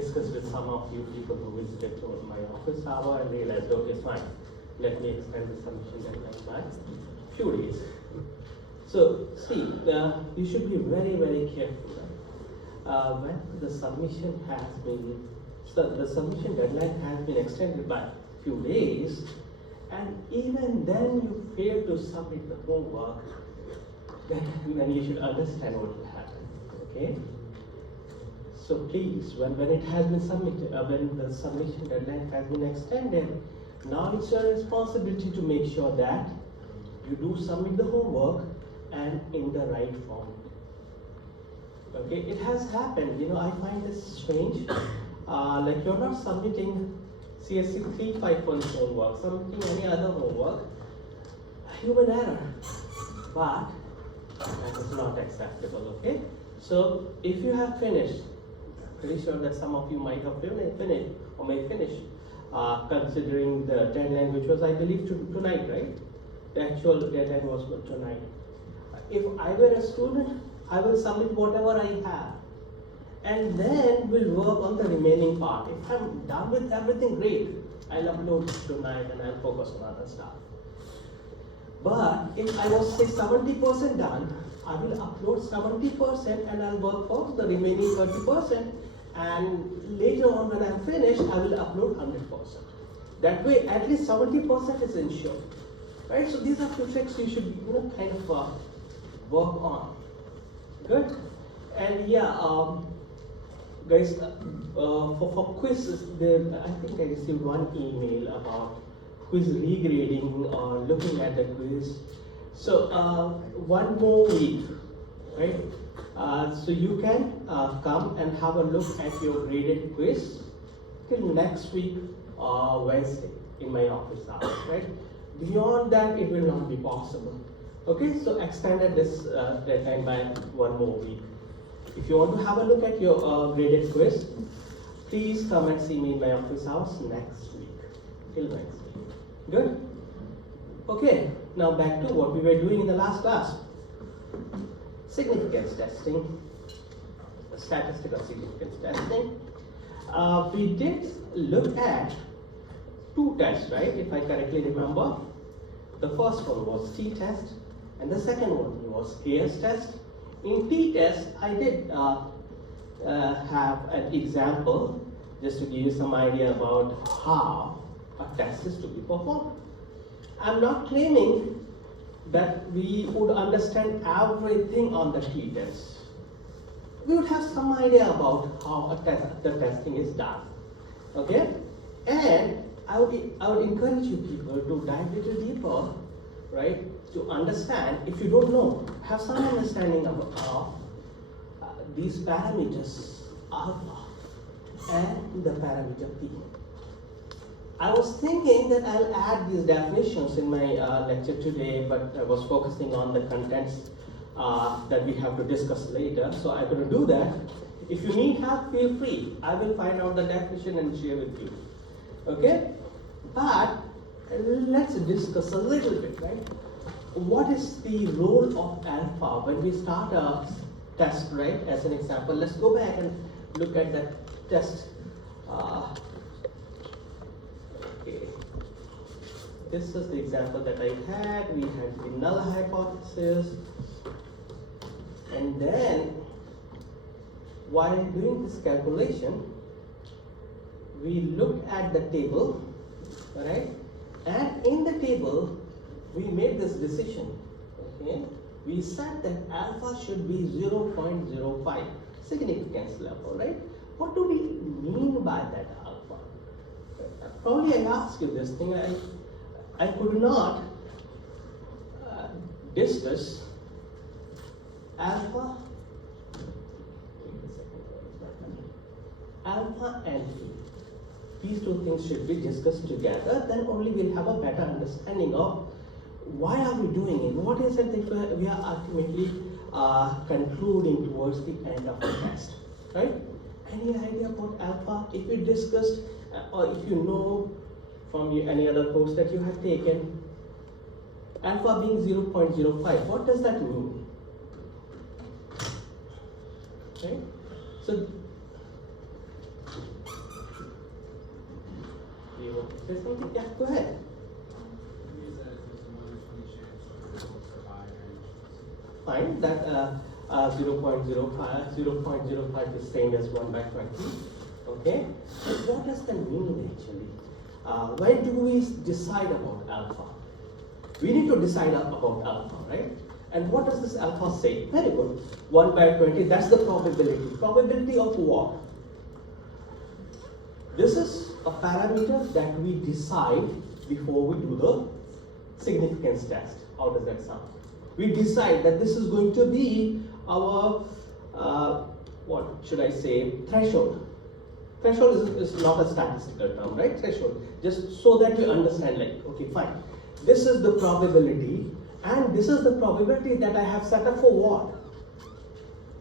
discussed with some of you people who visited to my office hour and realized, okay, fine, let me extend the submission deadline by a few days. So, see, you should be very, very careful. Right? When the submission has been, so the submission deadline has been extended by a few days, and even then you fail to submit the homework, then you should understand what will happen. Okay? So please, when it has been submitted, when the submission deadline has been extended, now it's your responsibility to make sure that you do submit the homework and in the right form. Okay, it has happened, I find this strange. Like you're not submitting CSC 351 homework, submitting any other homework, human error. But that is not acceptable, okay? So if you have finished, pretty sure that some of you might have finished or may finish, considering the deadline, which was, I believe, tonight, right? The actual deadline was tonight. If I were a student, I will submit whatever I have, and then we'll work on the remaining part. If I'm done with everything, great. I'll upload tonight and I'll focus on other stuff. But if I was, say, 70% done, I will upload 70% and I'll work for the remaining 30%, and later on when I'm finished, I will upload 100%. That way, at least 70% is ensured. Right? So these are few tricks you should, kind of work on. Good? And yeah, guys, for quizzes, I think I received one email about quiz regrading or looking at the quiz. So one more week, right? So you can come and have a look at your graded quiz till next week, Wednesday, in my office hours, right? Beyond that, it will not be possible. Okay, so extended this deadline by one more week. If you want to have a look at your graded quiz, please come and see me in my office hours next week, till Wednesday. Good? Okay, now back to what we were doing in the last class. Significance testing, statistical significance testing. We did look at two tests, right? If I correctly remember. The first one was t-test, and the second one was KS test. In t-test, I did have an example just to give you some idea about how a test is to be performed. I'm not claiming that we would understand everything on the t-test. We would have some idea about how the testing is done. Okay? And I would encourage you people to dive a little deeper, right? To understand, if you don't know, have some understanding of these parameters, alpha and the parameter p. I was thinking that I'll add these definitions in my lecture today, but I was focusing on the contents that we have to discuss later, so I couldn't do that. If you need help, feel free. I will find out the definition and share with you. Okay? But let's discuss a little bit, right? What is the role of alpha when we start a test, right? As an example, let's go back and look at that test. Okay. This is the example that I had. We had the null hypothesis. And then, while doing this calculation, we looked at the table, right? And in the table, we made this decision, okay? We said that alpha should be 0.05 significance level, right? What do we mean by that alpha? Probably I asked you this thing. I could not discuss alpha. Alpha and phi. These two things should be discussed together, then only we'll have a better understanding of why are we doing it, what is it that we are ultimately concluding towards the end of the test, right? Any idea about alpha? If we discussed, or if you know from any other course that you have taken, alpha being 0.05, what does that mean? Okay? So There's something, yeah, go ahead. Fine, that 0.05 is same as 1 by 20. Okay, so what does that mean actually? When do we decide about alpha? We need to decide about alpha, right? And what does this alpha say? Very good. 1 by 20, that's the probability. Probability of what? This is a parameter that we decide before we do the significance test. How does that sound? We decide that this is going to be our, what should I say, threshold. Threshold is not a statistical term, right? Threshold. Just so that we understand, like, okay, fine. This is the probability, and this is the probability that I have set up for what?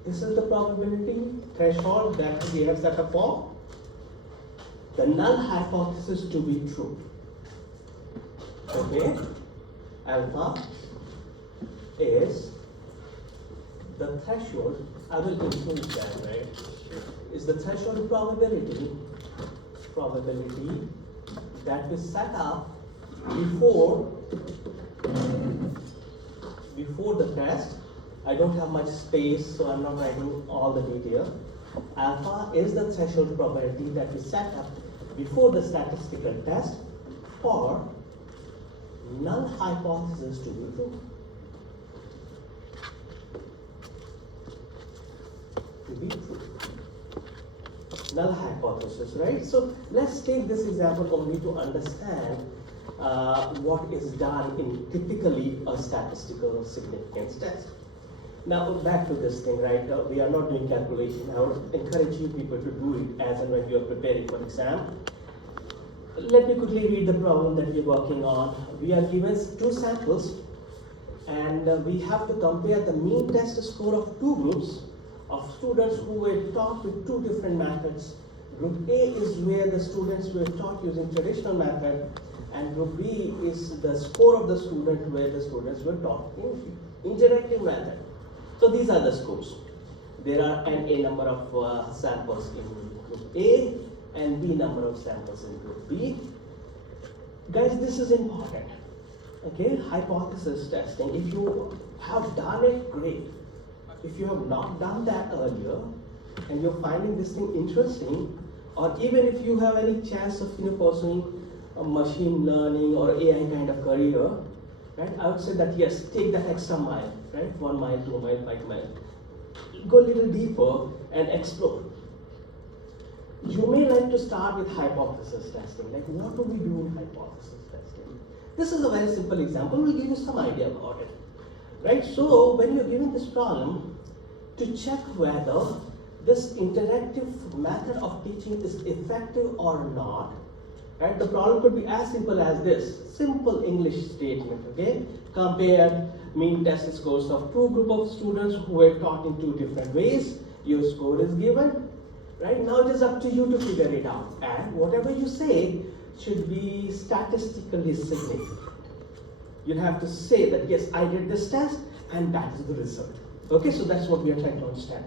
This is the probability threshold that we have set up for the null hypothesis to be true. Okay? Alpha is the threshold, I will include that, right? Is the threshold probability that we set up before the test. I don't have much space, so I'm not writing all the detail. Alpha is the threshold probability that we set up before the statistical test for null hypothesis to be true. Null hypothesis, right? So let's take this example only to understand what is done in typically a statistical significance test. Now back to this thing, right? We are not doing calculation. I would encourage you people to do it as and when you are preparing for exam. Let me quickly read the problem that we are working on. We are given two samples, and we have to compare the mean test score of two groups of students who were taught with two different methods. Group A is where the students were taught using traditional method, and Group B is the score of the student where the students were taught in interactive method. So these are the scores. There are an A number of samples in Group A and B number of samples in Group B. Guys, this is important. Okay, hypothesis testing. If you have done it, great. If you have not done that earlier and you're finding this thing interesting, or even if you have any chance of pursuing a machine learning or AI kind of career, right? I would say that yes, take that extra mile, right? 1 mile, 2 mile, 5 mile. Go a little deeper and explore. You may like to start with hypothesis testing. Like, what do we do in hypothesis testing? This is a very simple example. We'll give you some idea about it, right? So when you're given this problem, to check whether this interactive method of teaching is effective or not, right? The problem could be as simple as this, simple English statement, okay? Compare mean test scores of two groups of students who were taught in two different ways. Your score is given, right? Now it is up to you to figure it out, and whatever you say should be statistically significant. You have to say that yes, I did this test and that is the result. Okay, so that's what we are trying to understand.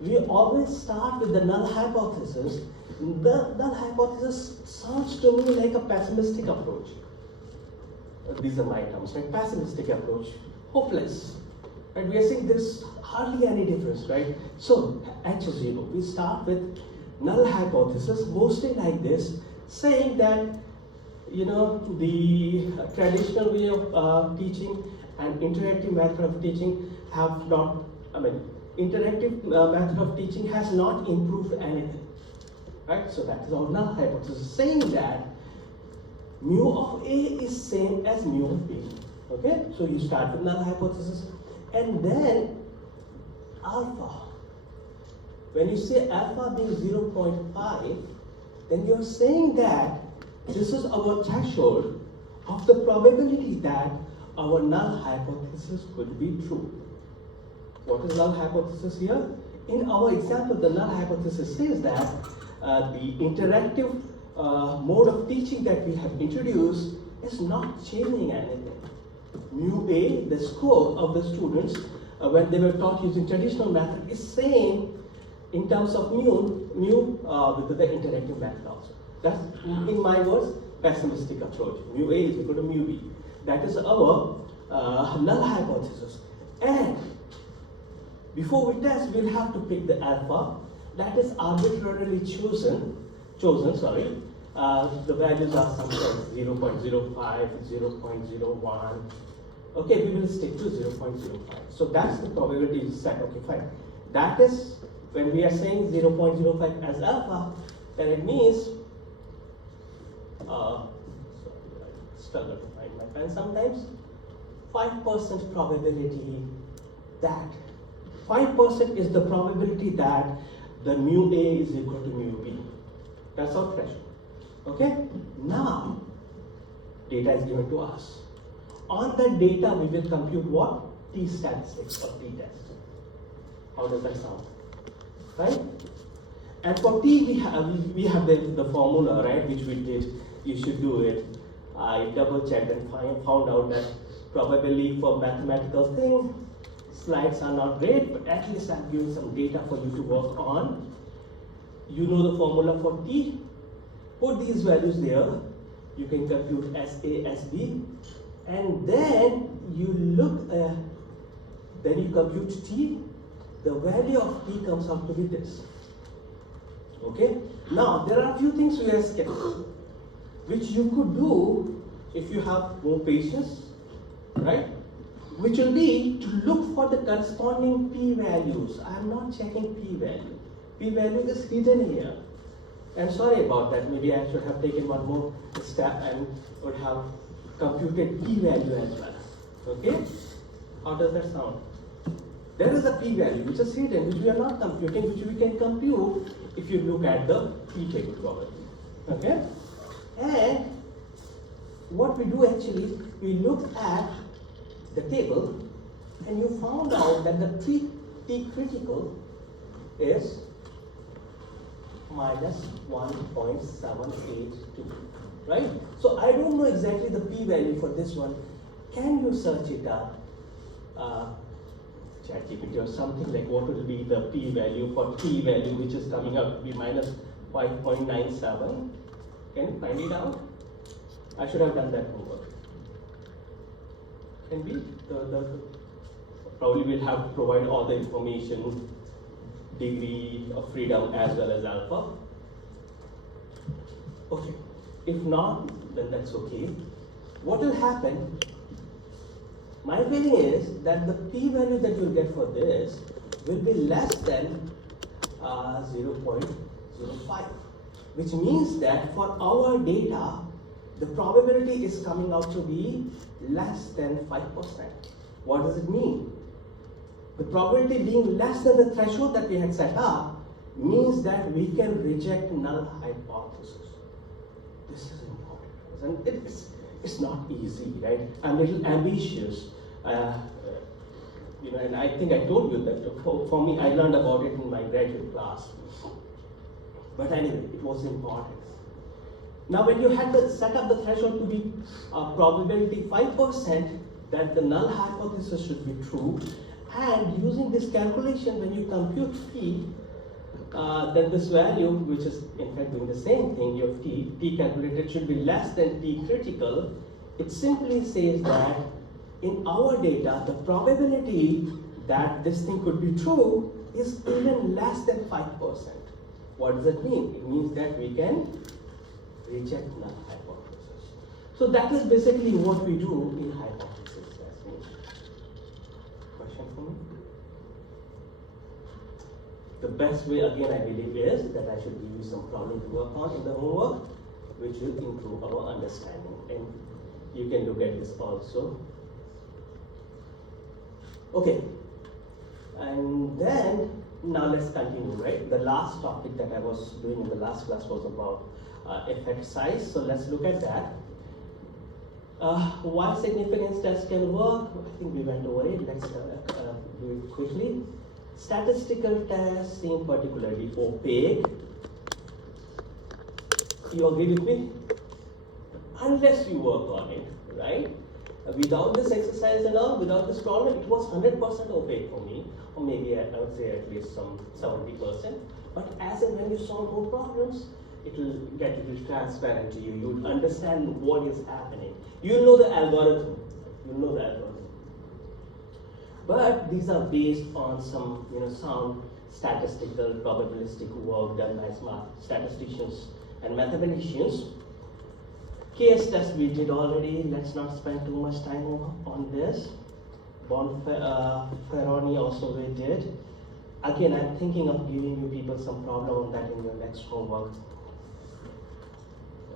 We always start with the null hypothesis. The null hypothesis sounds to me like a pessimistic approach. These are my terms, right? Pessimistic approach, hopeless. Right? We are saying there's hardly any difference, right? So H0, we start with null hypothesis, mostly like this, saying that the traditional way of teaching and interactive method of teaching have not, interactive method of teaching has not improved anything, right? So that is our null hypothesis, saying that mu of A is same as mu of B, okay? So you start with null hypothesis, and then alpha. When you say alpha being 0.5, then you're saying that this is our threshold of the probability that our null hypothesis could be true. What is null hypothesis here? In our example, the null hypothesis says that the interactive mode of teaching that we have introduced is not changing anything. Mu A, the score of the students when they were taught using traditional method, is same in terms of mu with the interactive method also. That's, in my words, pessimistic approach. Mu A is equal to mu B. That is our null hypothesis. And before we test, we'll have to pick the alpha that is arbitrarily chosen. The values are sometimes 0.05, 0.01. Okay, we will stick to 0.05. So that's the probability set. Okay, fine. That is when we are saying 0.05 as alpha, then it means sorry, I struggle to find my pen sometimes. 5% probability that 5% is the probability that the mu A is equal to mu B. That's our threshold. Okay? Now, data is given to us. On that data, we will compute what? T statistics or T test. How does that sound? Right? And for T, we have the formula, right, which we did. You should do it. I double checked and found out that probably for mathematical thing, slides are not great, but at least I'm giving some data for you to work on. You know the formula for T. Put these values there. You can compute SA, SB, and then you look. Then you compute T. The value of T comes out to be this. Okay. Now there are a few things we are skipping, which you could do if you have more patience, right? Which will be to look for the corresponding p-values. I am not checking p-value. P-value is hidden here. I'm sorry about that. Maybe I should have taken one more step and would have computed p-value as well. Okay? How does that sound? There is a p-value which is hidden, which we are not computing, which we can compute if you look at the p-table probability. Okay? And what we do actually, we look at the table, and you found out that the T critical is minus 1.782, right? So I don't know exactly the p-value for this one. Can you search it up? ChatGPT or something like what will be the p-value for t-value which is coming out to be minus 5.97? Can you find it out? I should have done that homework. Can we? Probably we'll have to provide all the information, degree of freedom as well as alpha. Okay. If not, then that's okay. What will happen? My feeling is that the p-value that you'll get for this will be less than 0.05, which means that for our data, the probability is coming out to be less than 5%. What does it mean? The probability being less than the threshold that we had set up means that we can reject null hypothesis. This is important, and it's not easy, right? I'm a little ambitious, and I think I told you that for me, I learned about it in my graduate class. But anyway, it was important. Now, when you had to set up the threshold to be probability 5% that the null hypothesis should be true, and using this calculation, when you compute T, then this value, which is in fact doing the same thing, your T calculated should be less than T critical. It simply says that in our data, the probability that this thing could be true is even less than 5%. What does it mean? It means that we can reject null hypothesis. So that is basically what we do in hypothesis testing. Question for me? The best way, again, I believe, is that I should give you some problem to work on in the homework, which will improve our understanding. And you can look at this also. Okay. And then, now let's continue, right? The last topic that I was doing in the last class was about effect size. So let's look at that. Why significance test can work? I think we went over it. Let's do it quickly. Statistical tests seem particularly opaque. You agree with me? Unless you work on it, right? Without this exercise and all, without this problem, it was 100% opaque for me, or maybe I would say at least some 70%. But as and when you solve more problems, it will get a little transparent to you. You would understand what is happening. You know the algorithm. You know the algorithm. But these are based on some sound statistical probabilistic work done by smart statisticians and mathematicians. Case test we did already. Let's not spend too much time on this. Ferroni also we did. Again, I'm thinking of giving you people some problem on that in your next homework.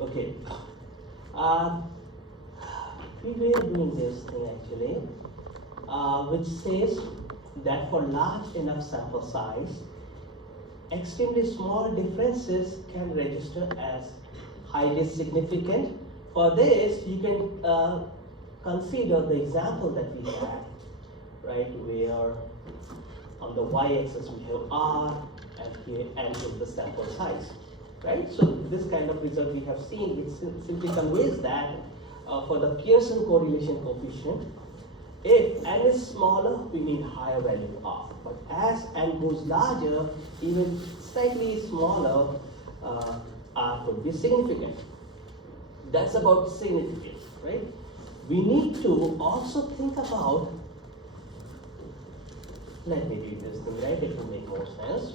Okay. We were doing this thing actually, which says that for large enough sample size, extremely small differences can register as highly significant. For this, you can consider the example that we had, right, where on the y-axis we have r, and here n is the sample size, right? So this kind of result we have seen, which simply conveys that for the Pearson correlation coefficient, if n is smaller, we need higher value of r. But as n goes larger, even slightly smaller r could be significant. That's about significance, right? We need to also think about, let me read this thing, right? It will make more sense.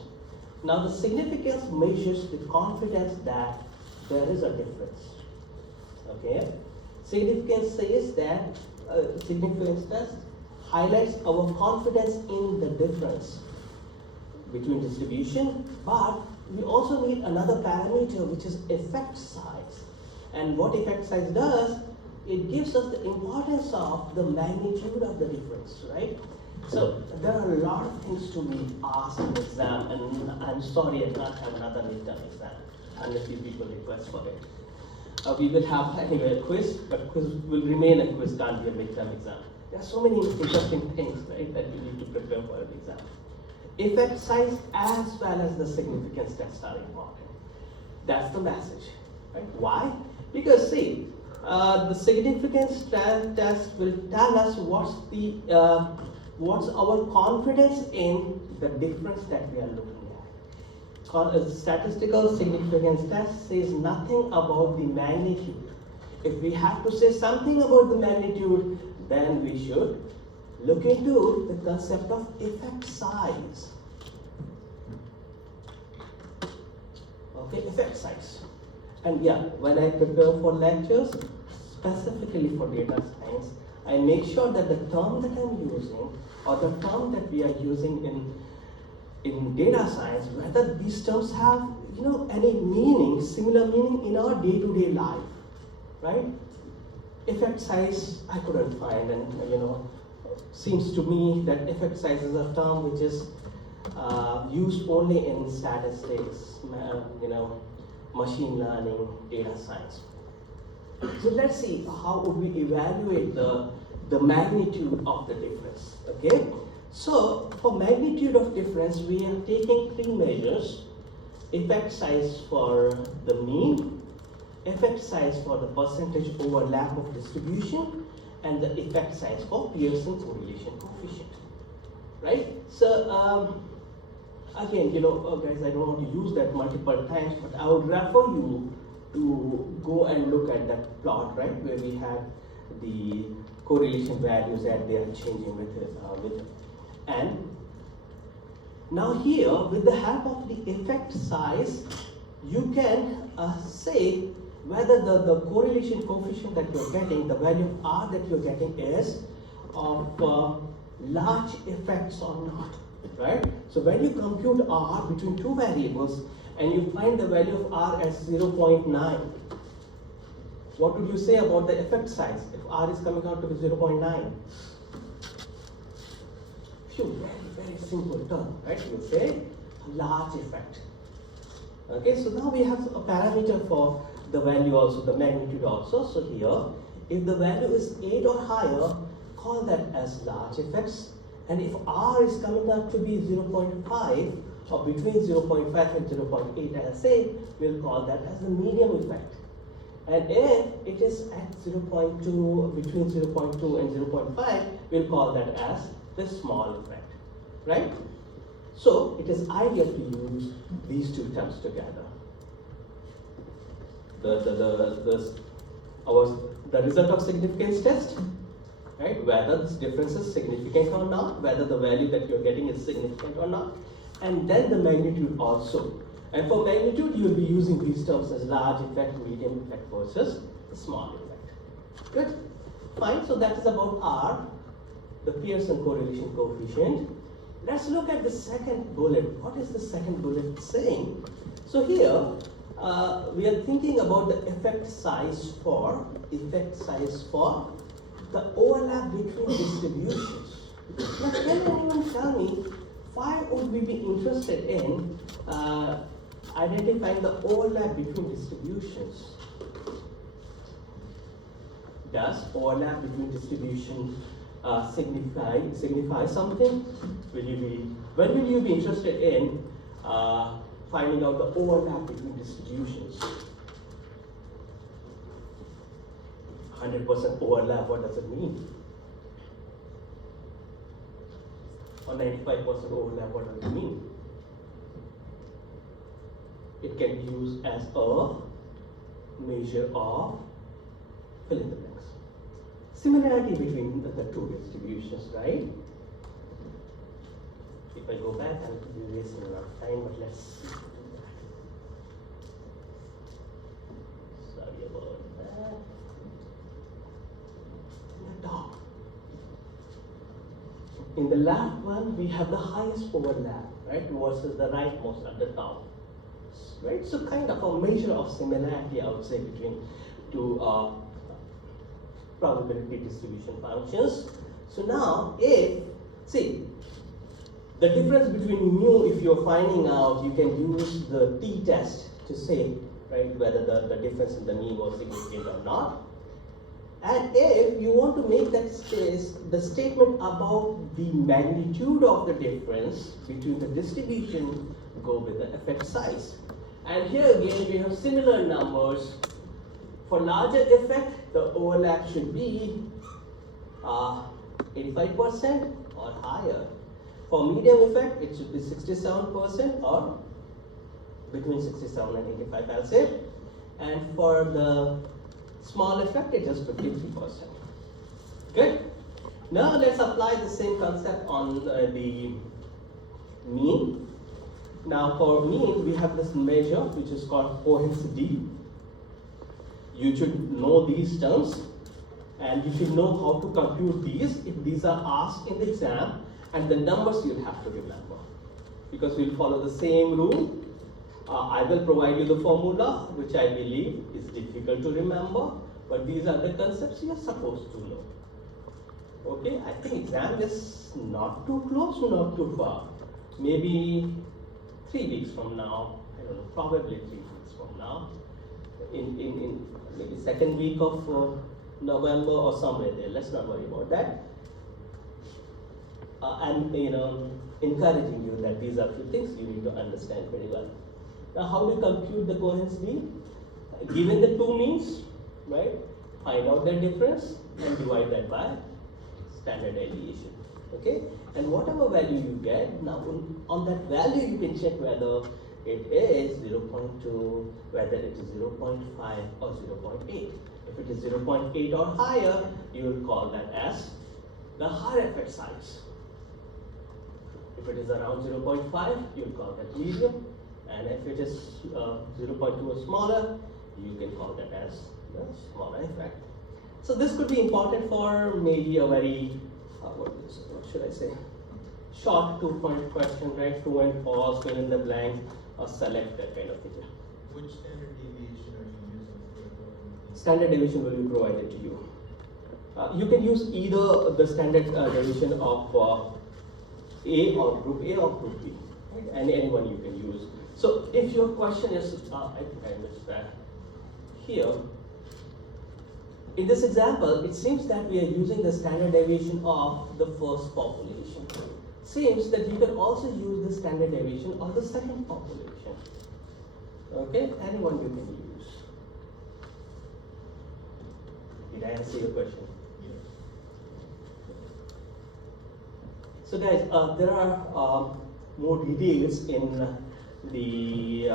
Now the significance measures the confidence that there is a difference. Okay? Significance says that significance test highlights our confidence in the difference between distribution, but we also need another parameter which is effect size. And what effect size does, it gives us the importance of the magnitude of the difference, right? So there are a lot of things to be asked in the exam, and I'm sorry I can't have another midterm exam unless you people request for it. We will have anyway a quiz, but quiz will remain a quiz, can't be a midterm exam. There are so many interesting things, right, that you need to prepare for an exam. Effect size as well as the significance tests are important. That's the message, right? Why? Because see, the significance test will tell us what's our confidence in the difference that we are looking at. A statistical significance test says nothing about the magnitude. If we have to say something about the magnitude, then we should look into the concept of effect size. Okay, effect size. And yeah, when I prepare for lectures, specifically for data science, I make sure that the term that I'm using or the term that we are using in data science, whether these terms have any meaning, similar meaning in our day-to-day life, right? Effect size I couldn't find, and seems to me that effect size is a term which is used only in statistics, machine learning, data science. So let's see how would we evaluate the magnitude of the difference. Okay, so for magnitude of difference, we are taking three measures: effect size for the mean, effect size for the percentage overlap of distribution, and the effect size for Pearson correlation coefficient. Right? So again, guys, I don't want to use that multiple times, but I would refer you to go and look at that plot, right, where we had the correlation values and they are changing with n. Now here, with the help of the effect size, you can say whether the correlation coefficient that you're getting, the value of r that you're getting is of large effects or not, right? So when you compute r between two variables and you find the value of r as 0.9, what would you say about the effect size if r is coming out to be 0.9? Very simple term, right? You say large effect. Okay, so now we have a parameter for the value also, the magnitude also. So here, if the value is 8 or higher, call that as large effects. And if r is coming out to be 0.5 or between 0.5 and 0.8, as I say, we'll call that as the medium effect. And if it is at 0.2, between 0.2 and 0.5, we'll call that as the small effect, right? So it is ideal to use these two terms together. the result of significance test, right? Whether this difference is significant or not, whether the value that you're getting is significant or not, and then the magnitude also. And for magnitude, you'll be using these terms as large effect, medium effect versus small effect. Good? Fine. So that is about R, the Pearson correlation coefficient. Let's look at the second bullet. What is the second bullet saying? So here, we are thinking about the effect size for the overlap between distributions. Now, can anyone tell me why would we be interested in identifying the overlap between distributions? Does overlap between distributions signify something? When will you be interested in finding out the overlap between distributions? 100% overlap, what does it mean? Or 95% overlap, what does it mean? It can be used as a measure of fill in the blanks. Similarity between the two distributions, right? If I go back, I'll be wasting a lot of time, but let's see. Sorry about that. The top. In the left one, we have the highest overlap, right, versus the rightmost at the top. Right? So kind of a measure of similarity, I would say, between two probability distribution functions. So now, see, the difference between mu, if you're finding out, you can use the t-test to say, right, whether the difference in the mean was significant or not. And if you want to make that the statement about the magnitude of the difference between the distribution, go with the effect size. And here again, we have similar numbers. For larger effect, the overlap should be 85% or higher. For medium effect, it should be 67% or between 67 and 85, I'll say. And for the small effect, it's just 53%. Good? Now let's apply the same concept on the mean. Now for mean, we have this measure which is called coherence D. You should know these terms and you should know how to compute these if these are asked in the exam, and the numbers you'll have to remember. Because we'll follow the same rule. I will provide you the formula, which I believe is difficult to remember, but these are the concepts you are supposed to know. Okay, I think exam is not too close, not too far. Maybe 3 weeks from now, I don't know, probably 3 weeks from now, in maybe second week of November or somewhere there. Let's not worry about that. I'm encouraging you that these are few things you need to understand very well. Now, how do you compute the coherence mean? Given the two means, right? Find out their difference and divide that by standard deviation. Okay? And whatever value you get, now on that value you can check whether it is 0.2, whether it is 0.5 or 0.8. If it is 0.8 or higher, you will call that as the higher effect size. If it is around 0.5, you will call that medium. And if it is 0.2 or smaller, you can call that as the smaller effect. So this could be important for maybe a very, what should I say, short 2-point question, right? To and pause, fill in the blank, or select that kind of thing. Which standard deviation are you using for the Standard deviation will be provided to you. You can use either the standard deviation of A or group A or group B, right? And anyone you can use. So if your question is, I think I missed that. Here, in this example, it seems that we are using the standard deviation of the first population. Seems that you can also use the standard deviation of the second population. Okay, anyone you can use. Did I answer your question? Yes. So guys, there are more details in the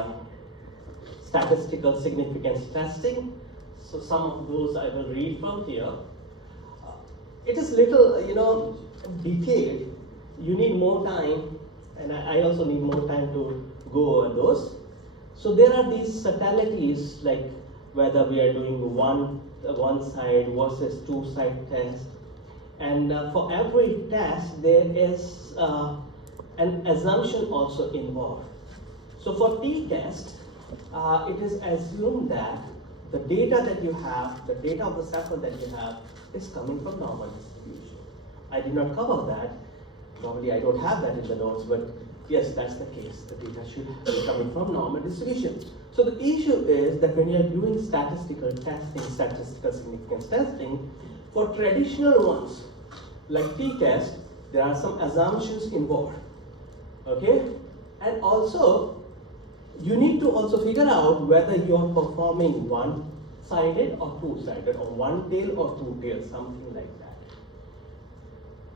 statistical significance testing. So some of those I will read from here. It is little, detailed. You need more time, and I also need more time to go over those. So there are these subtleties, like whether we are doing one side versus two side test, and for every test there is an assumption also involved. So for t-test, it is assumed that the data that you have, the data of the sample that you have, is coming from normal distribution. I did not cover that. Normally I don't have that in the notes, but yes, that's the case. The data should be coming from normal distribution. So the issue is that when you are doing statistical testing, statistical significance testing, for traditional ones, like t-test, there are some assumptions involved. Okay? And also, you need to also figure out whether you are performing one-sided or two-sided, or one tail or two tails, something like that.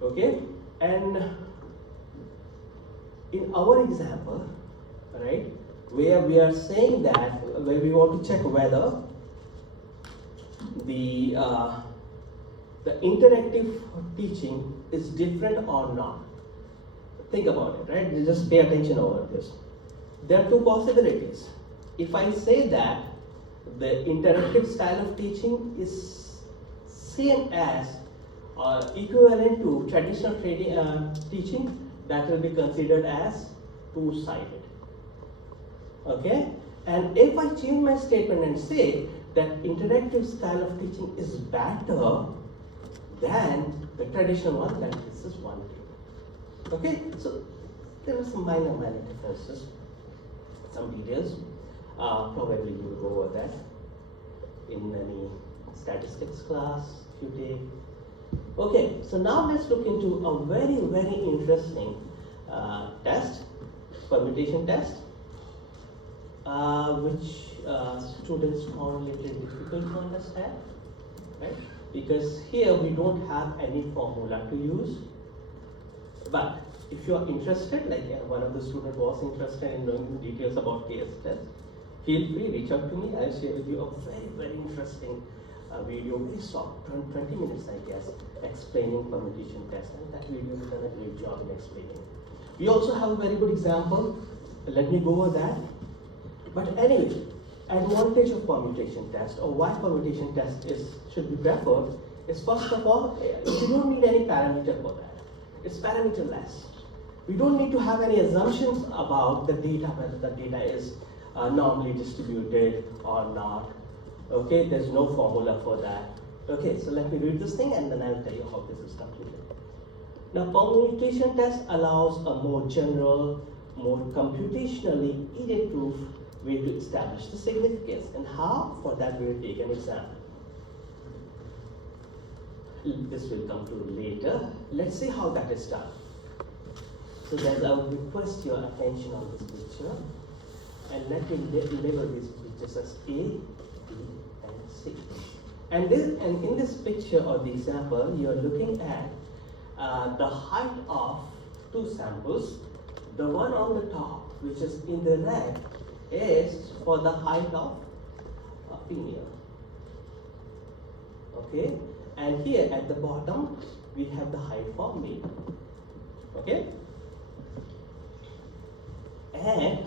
Okay? And in our example, right, where we are saying that, where we want to check whether the interactive teaching is different or not. Think about it, right? Just pay attention over this. There are two possibilities. If I say that the interactive style of teaching is same as or equivalent to traditional teaching, that will be considered as two-sided. Okay? And if I change my statement and say that interactive style of teaching is better than the traditional one, then this is one thing. Okay? So there are some minor differences, some details. Probably you will go over that in any statistics class if you take. Okay, so now let's look into a very, very interesting test, permutation test, which students found a little difficult to understand, right? Because here we don't have any formula to use. But if you are interested, like one of the students was interested in knowing the details about KS test, feel free, reach out to me. I'll share with you a very, very interesting video, very short, 20 minutes I guess, explaining permutation test, and that video has done a great job in explaining. We also have a very good example. Let me go over that. But anyway, advantage of permutation test, or why permutation test should be preferred, is first of all, you don't need any parameter for that. It's parameterless. We don't need to have any assumptions about the data, whether the data is normally distributed or not. Okay, there's no formula for that. Okay, so let me read this thing and then I'll tell you how this is computed. Now, permutation test allows a more general, more computationally idiot-proof way to establish the significance. And how? For that, we will take an example. This will come to later. Let's see how that is done. So then I would request your attention on this picture, and let me label these pictures as A, B, and C. And in this picture or the example, you are looking at the height of two samples. The one on the top, which is in the red, is for the height of a female. Okay, and here at the bottom, we have the height for male. Okay, and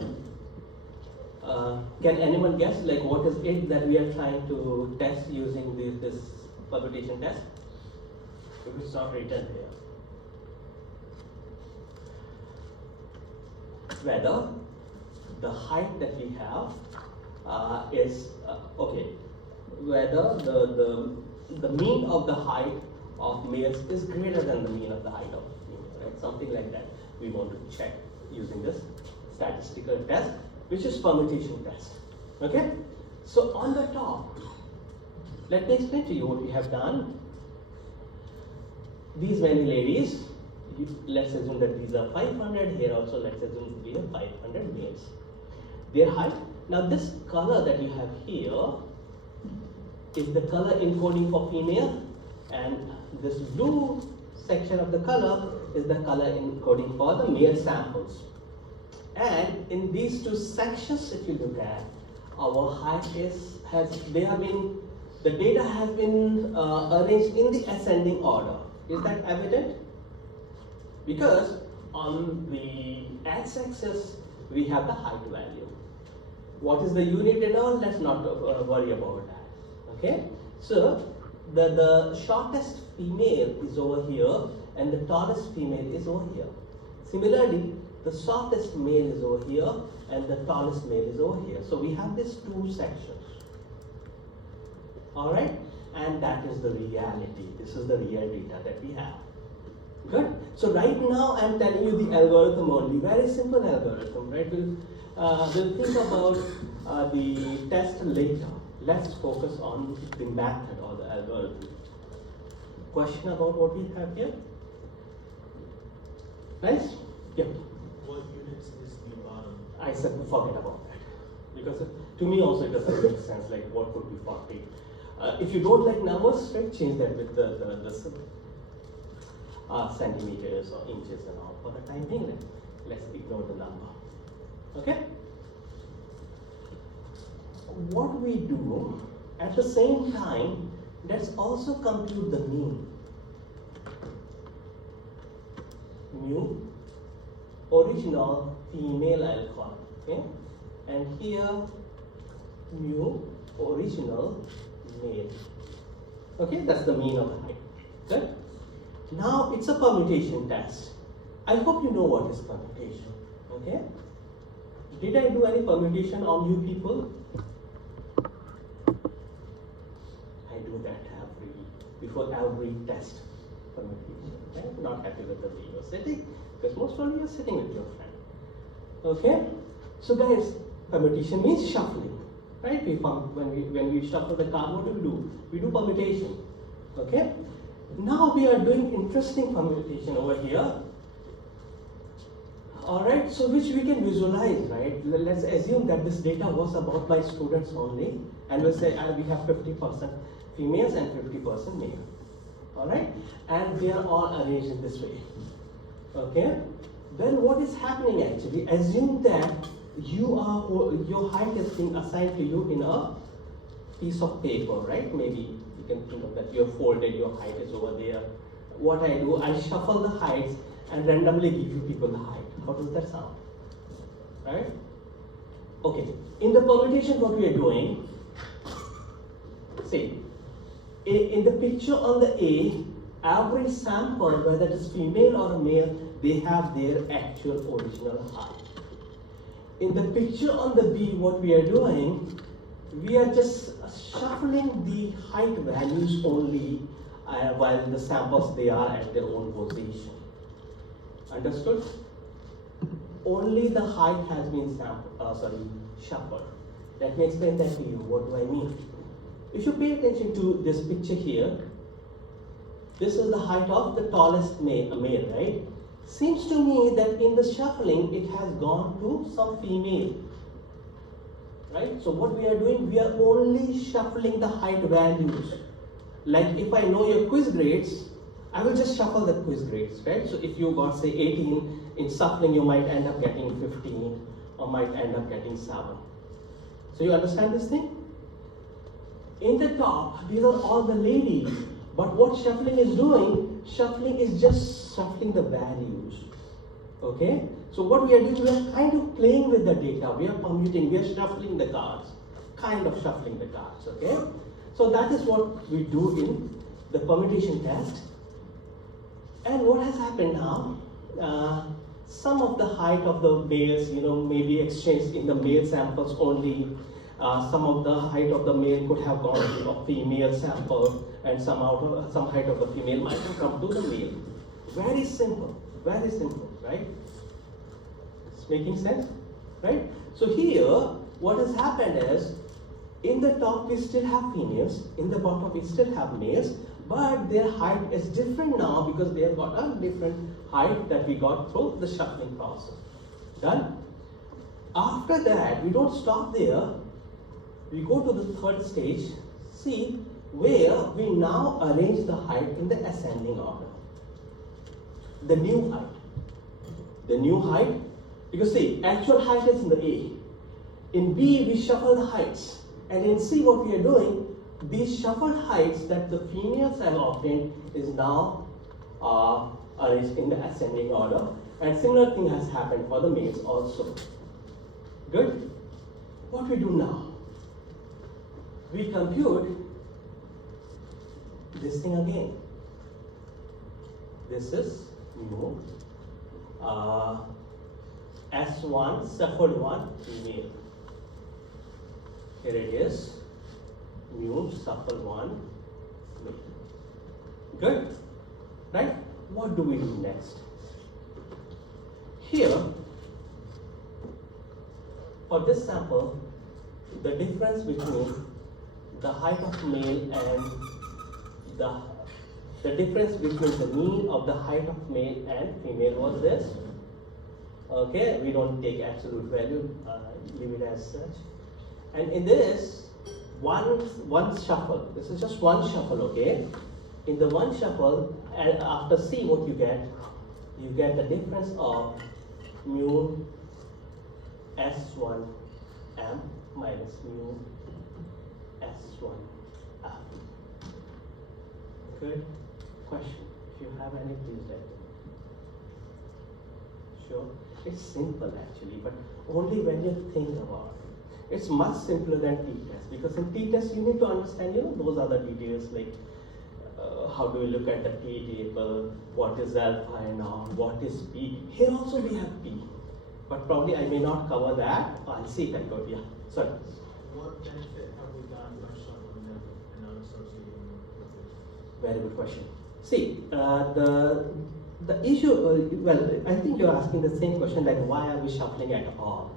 can anyone guess like what is it that we are trying to test using this permutation test? If it's not written here. Whether the height that we have is okay. Whether the mean of the height of males is greater than the mean of the height of female, right? Something like that. We want to check using this statistical test, which is permutation test. Okay? So on the top, let me explain to you what we have done. These many ladies, let's assume that these are 500, here also let's assume we have 500 males. Their height, now this color that you have here is the color encoding for female, and this blue section of the color is the color encoding for the male samples. And in these two sections, if you look at, our height the data has been arranged in the ascending order. Is that evident? Because on the x-axis we have the height value. What is the unit and all? Let's not worry about that. Okay? So the shortest female is over here and the tallest female is over here. Similarly, the shortest male is over here and the tallest male is over here. So we have these two sections. Alright? And that is the reality. This is the real data that we have. Good? So right now I'm telling you the algorithm only. Very simple algorithm, right? We'll think about the test later. Let's focus on the method or the algorithm. Question about what we have here? Nice? Yeah. What units is the bottom? I said forget about that. Because to me also it doesn't make sense, like what could be 40. If you don't like numbers, right, change that with the centimeters or inches and all. For the time being, let's ignore the number. Okay? What we do at the same time, let's also compute the mean. Mu, original female I'll call, okay? And here mu, original male. Okay, that's the mean of the height. Good? Now it's a permutation test. I hope you know what is permutation. Okay? Did I do any permutation on you people? I do that before every test permutation. Okay? Not happy with the way you're sitting, because most probably you're sitting with your friend. Okay? So guys, permutation means shuffling. Right? When we shuffle the card, what do? We do permutation. Okay? Now we are doing interesting permutation over here. Alright, so which we can visualize, right? Let's assume that this data was about my students only, and we'll say we have 50% females and 50% male. Alright? And they are all arranged in this way. Okay? Then what is happening actually? Assume that your height is being assigned to you in a piece of paper, right? Maybe you can think of that you have folded, your height is over there. What I do, I shuffle the heights and randomly give you people the height. How does that sound? Right? Okay, in the permutation what we are doing, see, in the picture on the A, every sample, whether it is female or male, they have their actual original height. In the picture on the B, what we are doing, we are just shuffling the height values only while the samples, they are at their own position. Understood? Only the height has been shuffled. Let me explain that to you. What do I mean? If you pay attention to this picture here, this is the height of the tallest male, right? Seems to me that in the shuffling, it has gone to some female, right? So what we are doing, we are only shuffling the height values. Like if I know your quiz grades, I will just shuffle the quiz grades, right? So if you got say 18, in shuffling you might end up getting 15 or might end up getting 7. So you understand this thing? In the top, these are all the ladies. But what shuffling is doing, shuffling is just shuffling the values. Okay? So what we are doing, we are kind of playing with the data. We are permuting, we are shuffling the cards. Kind of shuffling the cards, okay? So that is what we do in the permutation test. And what has happened now, some of the height of the males, may be exchanged in the male samples only. Some of the height of the male could have gone to a female sample, and some height of the female might have come to the male. Very simple, right? It's making sense, right? So here, what has happened is, in the top we still have females, in the bottom we still have males, but their height is different now because they have got a different height that we got through the shuffling process. Done? After that, we don't stop there. We go to the third stage, see, where we now arrange the height in the ascending order. The new height. The new height, because see, actual height is in the A. In B, we shuffle the heights. And in C, what we are doing, these shuffled heights that the females have obtained is now arranged in the ascending order. And similar thing has happened for the males also. Good? What we do now? We compute this thing again. This is mu S1 shuffled 1 female. Here it is mu shuffled 1 male. Good? Right? What do we do next? Here, for this sample, the difference between the height of male and the difference between the mean of the height of male and female was this. Okay, we don't take absolute value, leave it as such. And in this, one shuffle, this is just one shuffle, okay? In the one shuffle, and after C, what you get the difference of mu S1 M minus mu S1 F. Good question. If you have any, please let me know. Sure. It's simple actually, but only when you think about it. It's much simpler than t-test, because in t-test you need to understand, those other details like how do we look at the t-table, what is alpha and what is p. Here also we have p, but probably I may not cover that. I'll see if I go. Yeah, sorry. What benefit have we gotten by shuffling them and not associating them with this? Very good question. See, the issue, well, I think you're asking the same question, like why are we shuffling at all,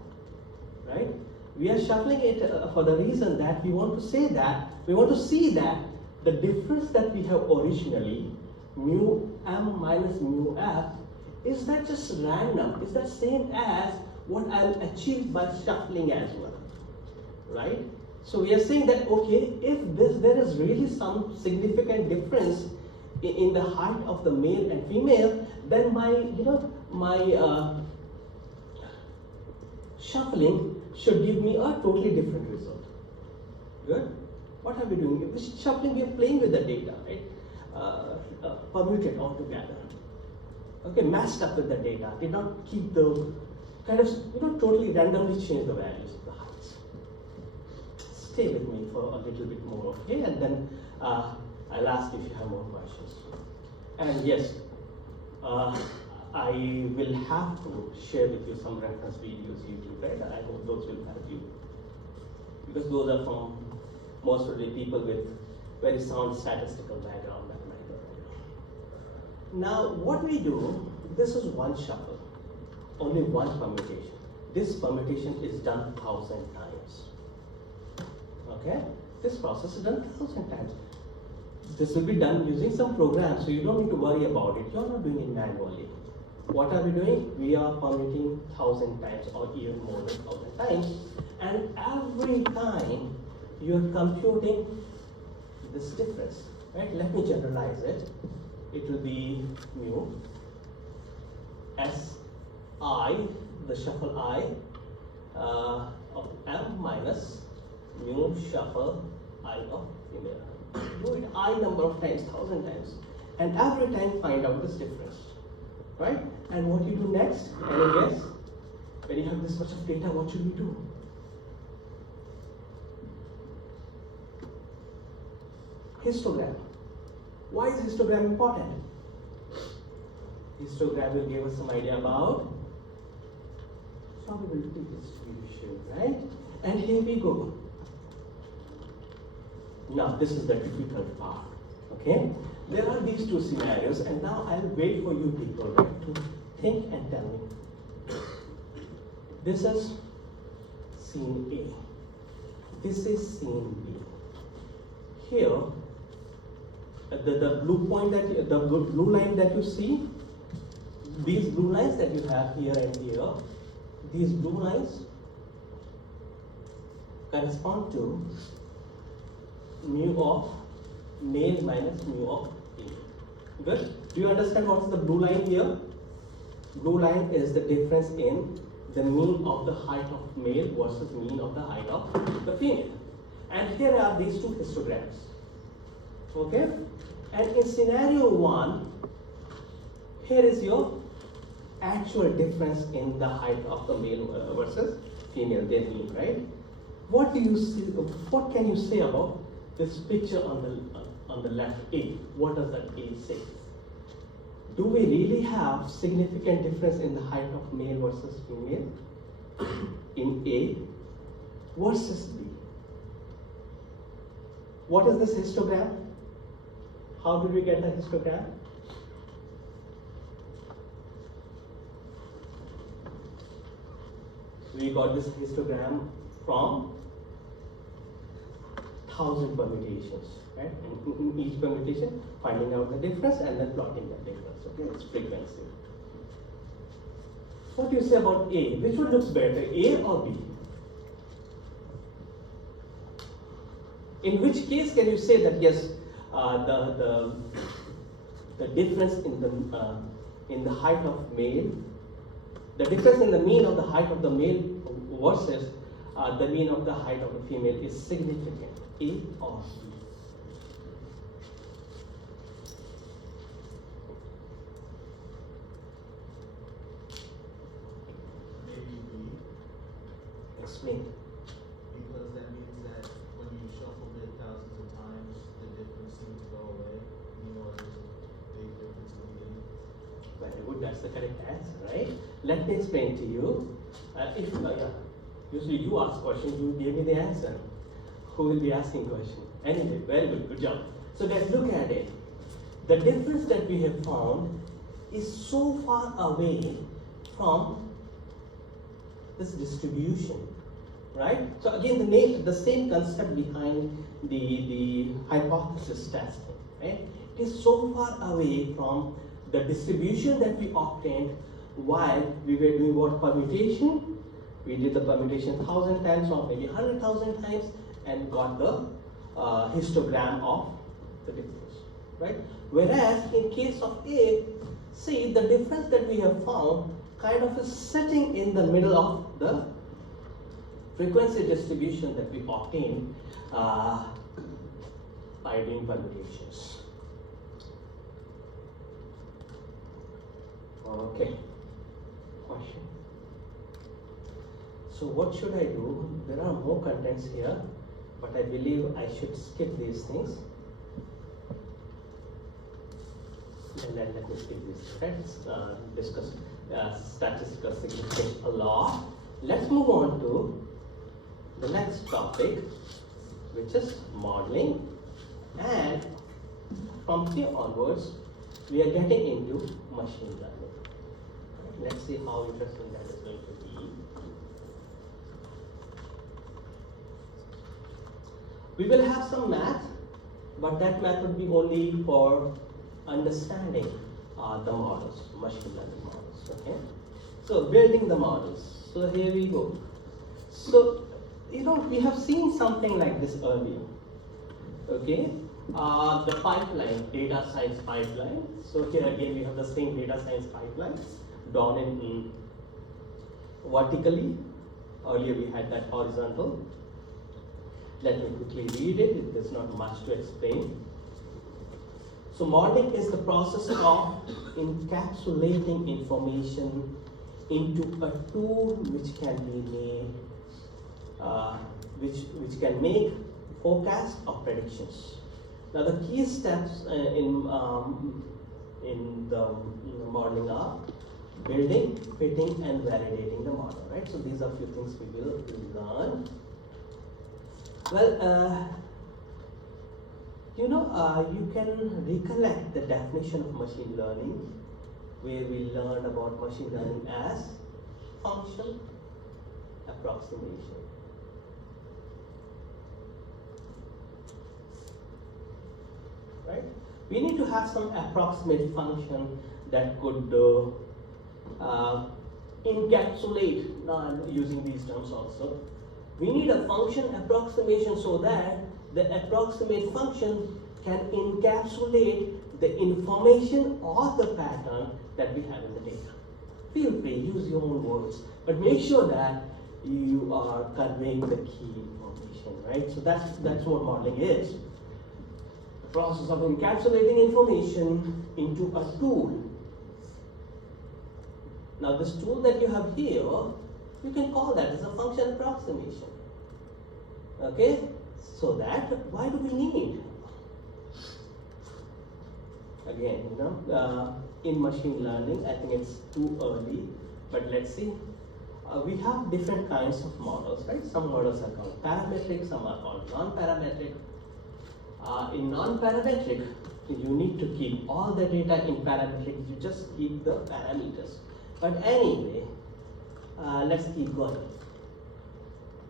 right? We are shuffling it for the reason that we want to see that the difference that we have originally, mu m minus mu f, is that just random? Is that same as what I'll achieve by shuffling as well, right? So we are saying that, okay, if there is really some significant difference in the height of the male and female, then my shuffling should give me a totally different result. Good? What are we doing? With shuffling, we are playing with the data, right? Permuted altogether. Okay, matched up with the data. Did not keep the kind of, totally randomly change the values of the heights. Stay with me for a little bit more, okay? And then I'll ask if you have more questions. And yes, I will have to share with you some reference videos, YouTube, right? I hope those will help you, because those are from most of the people with very sound statistical background, mathematical background. Now, what we do, this is one shuffle, only one permutation. This permutation is done 1,000 times. Okay? This process is done 1,000 times. This will be done using some program, so you don't need to worry about it. You're not doing it manually. What are we doing? We are permuting 1,000 times or even more than 1,000 times. And every time you are computing this difference, right? Let me generalize it. It will be mu S I, the shuffle I, of M minus mu shuffle I of female. Do it I number of times, 1,000 times, and every time find out this difference, right? And what you do next? Any guess? When you have this much of data, what should we do? Histogram. Why is histogram important? Histogram will give us some idea about probability distribution, right? And here we go. Now, this is the difficult part, okay? There are these two scenarios, and now I'll wait for you people, right, to think and tell me. This is scene A. This is scene B. Here, the blue point the blue line that you see, these blue lines that you have here and here, these blue lines correspond to mu of male minus mu of female. Good? Do you understand what's the blue line here? Blue line is the difference in the mean of the height of male versus mean of the height of the female. And here are these two histograms. Okay? And in scenario 1, here is your actual difference in the height of the male versus female, their mean, right? What do you see? What can you say about this picture on the left, A? What does that A say? Do we really have significant difference in the height of male versus female in A versus B? What is this histogram? How did we get the histogram? We got this histogram from 1,000 permutations, right? And in each permutation, finding out the difference and then plotting that difference. Okay, it's frequency. What do you say about A? Which one looks better, A or B? In which case can you say that yes, the difference in the height of male, the difference in the mean of the height of the male versus the mean of the height of the female is significant, A or B? Maybe B, Explain. because that means that when you shuffle it thousands of times, the difference seems to go away. You know, there's a big difference in the beginning. Very good, that's the correct answer, right? Let me explain to you. Usually you ask questions, you give me the answer. Who will be asking question? Anyway, very good job. So let's look at it. The difference that we have found is so far away from this distribution, right? So again, the same concept behind the hypothesis testing, right? It is so far away from the distribution that we obtained while we were doing what permutation. We did the permutation 1,000 times or maybe 100,000 times and got the histogram of the difference, right? Whereas in case of A, see the difference that we have found kind of is sitting in the middle of the frequency distribution that we obtained by doing permutations. Okay, question. So what should I do? There are more contents here, but I believe I should skip these things. And then let me skip this. Let's discuss statistical significance a lot. Let's move on to the next topic, which is modeling. And from here onwards, we are getting into machine learning. Let's see how interesting that is going to be. We will have some math, but that math would be only for understanding the models, machine learning models, okay? So building the models. So here we go. So, we have seen something like this earlier, okay? The pipeline, data science pipeline. So here again we have the same data science pipeline drawn in vertically. Earlier we had that horizontal. Let me quickly read it. There's not much to explain. So modeling is the process of encapsulating information into a tool which can be made, which can make forecasts or predictions. Now the key steps in the modeling are building, fitting, and validating the model, right? So these are a few things we will learn. Well, you can recollect the definition of machine learning, where we learned about machine learning as function approximation. Right? We need to have some approximate function that could encapsulate, now I'm using these terms also. We need a function approximation so that the approximate function can encapsulate the information or the pattern that we have in the data. feel free, use your own words, but make sure that you are conveying the key information, right? So that's what modeling is. The process of encapsulating information into a tool. Now this tool that you have here, you can call that as a function approximation. Okay? So that, why do we need? Again, in machine learning, I think it's too early, but let's see. We have different kinds of models, right? Some models are called parametric, some are called non-parametric. In non-parametric, you need to keep all the data in parametric, you just keep the parameters. But anyway, let's keep going.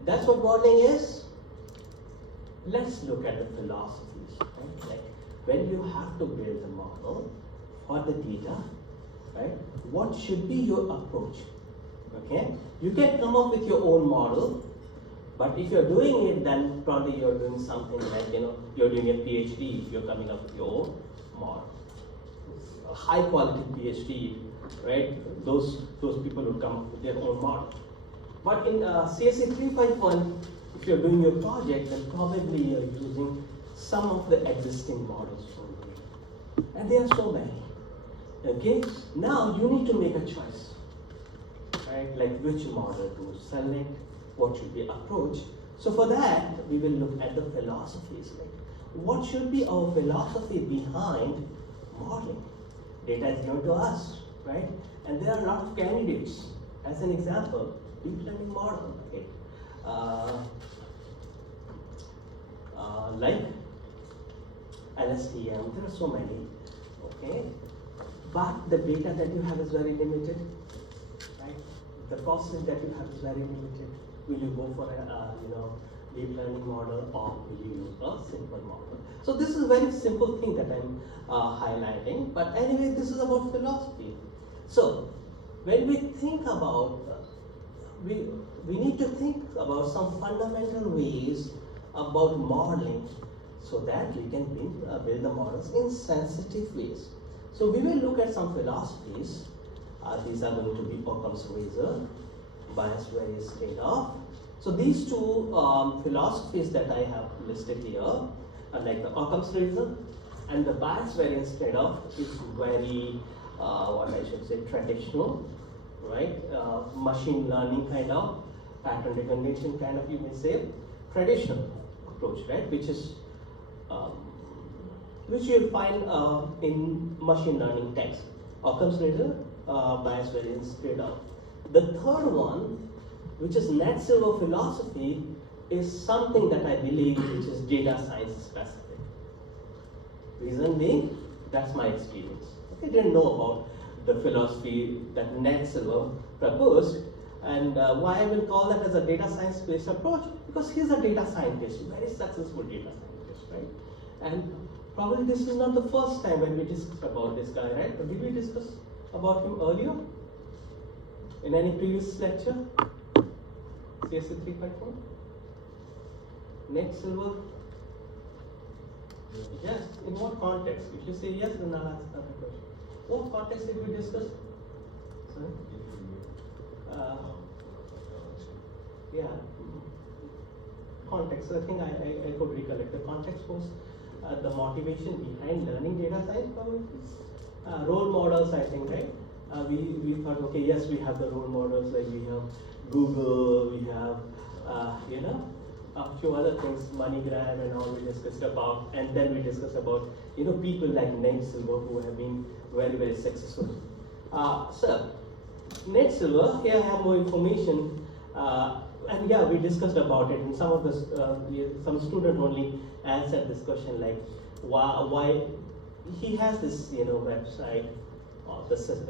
That's what modeling is. Let's look at the philosophies, right? Like when you have to build a model for the data, right? What should be your approach? Okay, you can come up with your own model, but if you're doing it, then probably you're doing something like, you're doing a PhD, you're coming up with your own model. A high quality PhD, right? Those people would come up with their own model. But in CSC 351, if you're doing your project, then probably you're using some of the existing models only. And there are so many. Okay, now you need to make a choice. Right, like which model to select, what should be approach. So for that, we will look at the philosophies, like what should be our philosophy behind modeling. Data is given to us, right? And there are a lot of candidates. As an example, deep learning model, right? Like LSTM, there are so many, okay? But the data that you have is very limited. The processing that you have is very limited. Will you go for a deep learning model, or will you use a simple model? So this is a very simple thing that I'm highlighting. But anyway, this is about philosophy. So when we think about, we need to think about some fundamental ways about modeling, so that we can build the models in sensitive ways. So we will look at some philosophies. These are going to be Occam's razor, bias variance trade-off. So these two philosophies that I have listed here are like the Occam's razor, and the bias variance trade-off is very, what I should say, traditional, right? Machine learning kind of, pattern recognition kind of, you may say, traditional approach, right? Which is which you'll find in machine learning text. Occam's razor, bias variance trade-off. The third one, which is net silver philosophy, is something that I believe which is data science specific. Reason being, that's my experience. I didn't know about the philosophy that net silver proposed, and why I will call that as a data science based approach, because he's a data scientist, very successful data scientist, right? And probably this is not the first time when we discussed about this guy, right? But did we discuss about him earlier? In any previous lecture? CSC 354? Net silver? Yes. In what context? If you say yes, then I'll answer the question. What context did we discuss? Sorry? Yeah. Context. I think I could recollect. The context was the motivation behind learning data science, probably. Role models, I think, right? We thought, okay, yes, we have the role models, like we have Google, we have, a few other things, MoneyGram and all we discussed about, and then we discussed about, people like Nate Silver who have been very, very successful. So, Nate Silver, here I have more information, and yeah, we discussed about it, and some of the, some student only answered this question, like, why he has this, website, this is,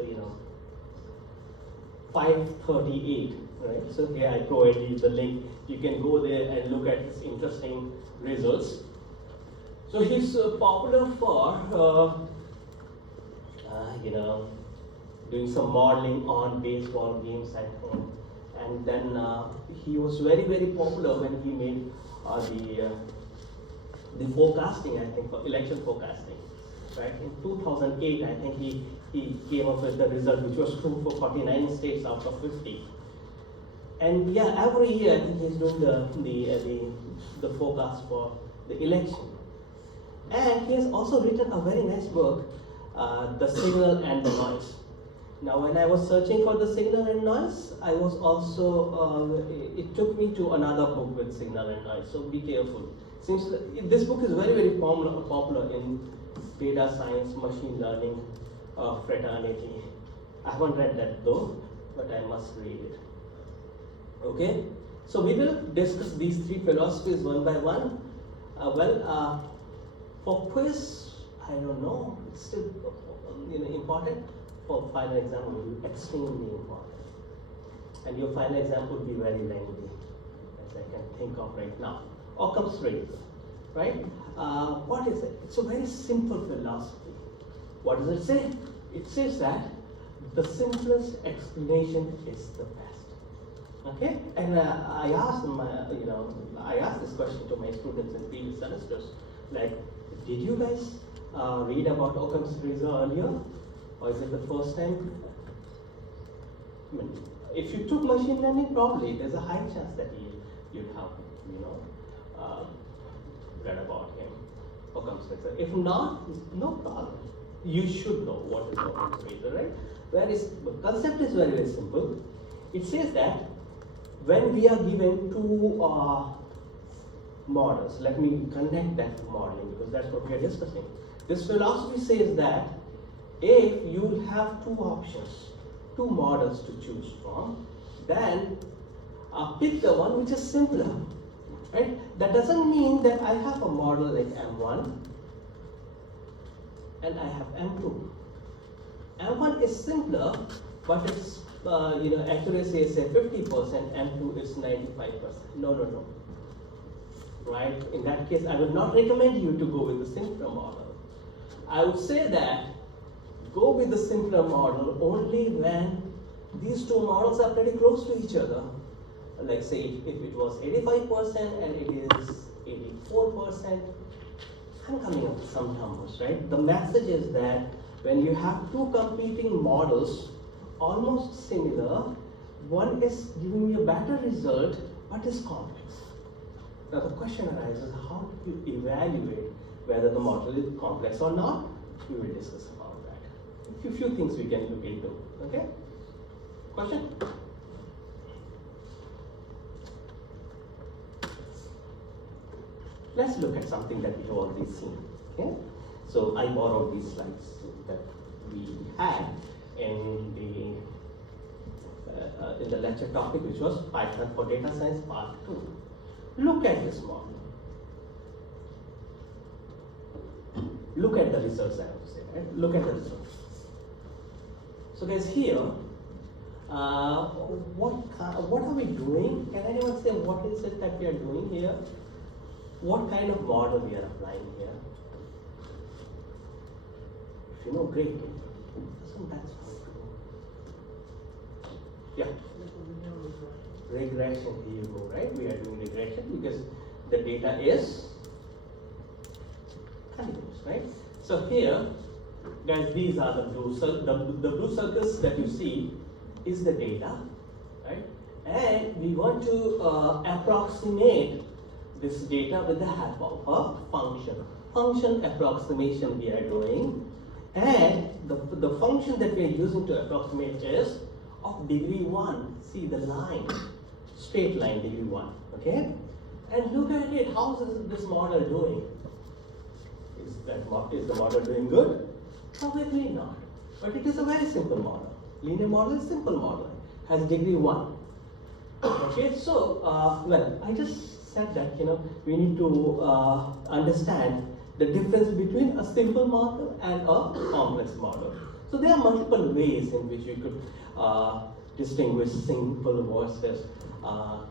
538, right? So here I provide you the link. You can go there and look at his interesting results. So he's popular for, doing some modeling on baseball games at home. And then he was very, very popular when he made the forecasting, I think, for election forecasting. right? In 2008, I think he came up with the result, which was true for 49 states out of 50. And yeah, every year I think he's doing the forecast for the election. And he has also written a very nice book, The Signal and the Noise. Now, when I was searching for the signal and noise, I was also, it took me to another book with signal and noise, so be careful. Seems this book is very, very popular in data science, machine learning, fraternity. I haven't read that though, but I must read it. Okay, so we will discuss these three philosophies one by one. For quiz, I don't know, it's still important. For final exam will be extremely important, and your final exam would be very lengthy, as I can think of right now. Occam's razor, right? What is it? It's a very simple philosophy. What does it say? It says that the simplest explanation is the best. Okay, and I asked this question to my students in previous semesters, like, did you guys read about Occam's razor earlier? Or is it the first time? I mean, if you took machine learning, probably there's a high chance that you'd have, read about him, Occam's razor. If not, no problem. You should know what is Occam's razor, right? The concept is very, very simple. It says that when we are given two models, let me connect that to modeling because that's what we are discussing. This philosophy says that if you have two options, two models to choose from, then pick the one which is simpler, right? That doesn't mean that I have a model like M1 and I have M2. M1 is simpler, but its accuracy is say 50%, M2 is 95%. No. Right? In that case, I would not recommend you to go with the simpler model. I would say that go with the simpler model only when these two models are pretty close to each other. Like say if it was 85% and it is 84%, I'm coming up with some numbers, right? The message is that when you have two competing models, almost similar, one is giving you a better result, but is complex. Now the question arises, how do you evaluate whether the model is complex or not? We will discuss about that. A few things we can look into. Okay? Question? Let's look at something that we have already seen. Okay? So I borrowed these slides that we had in the lecture topic, which was Python for Data Science Part 2. Look at this model. Look at the results, I have to say, right? Look at the results. So guys, here, what are we doing? Can anyone say what is it that we are doing here? What kind of model we are applying here? If you know, great. So that's how to go. Yeah. Regression, here you go, right? We are doing regression because the data is continuous, right? So here, guys, these are the blue circles that you see is the data, right? And we want to approximate this data with the help of a function. Function approximation we are doing, and the function that we are using to approximate is of degree 1. See the line, straight line degree 1, okay? And look at it, how is this model doing? Is the model doing good? Probably not, but it is a very simple model. Linear model is simple model, has degree 1. Okay, so, well, I just said that, we need to understand the difference between a simple model and a complex model. So there are multiple ways in which you could distinguish simple versus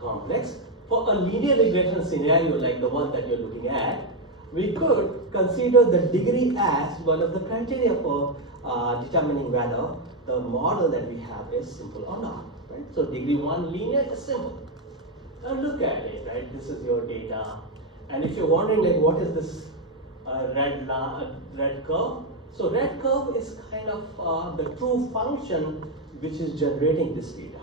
complex. For a linear regression scenario like the one that you're looking at, we could consider the degree as one of the criteria for determining whether the model that we have is simple or not. Right? So degree 1 linear is simple. Now look at it, right? This is your data. And if you're wondering like what is this red curve, So red curve is kind of the true function which is generating this data.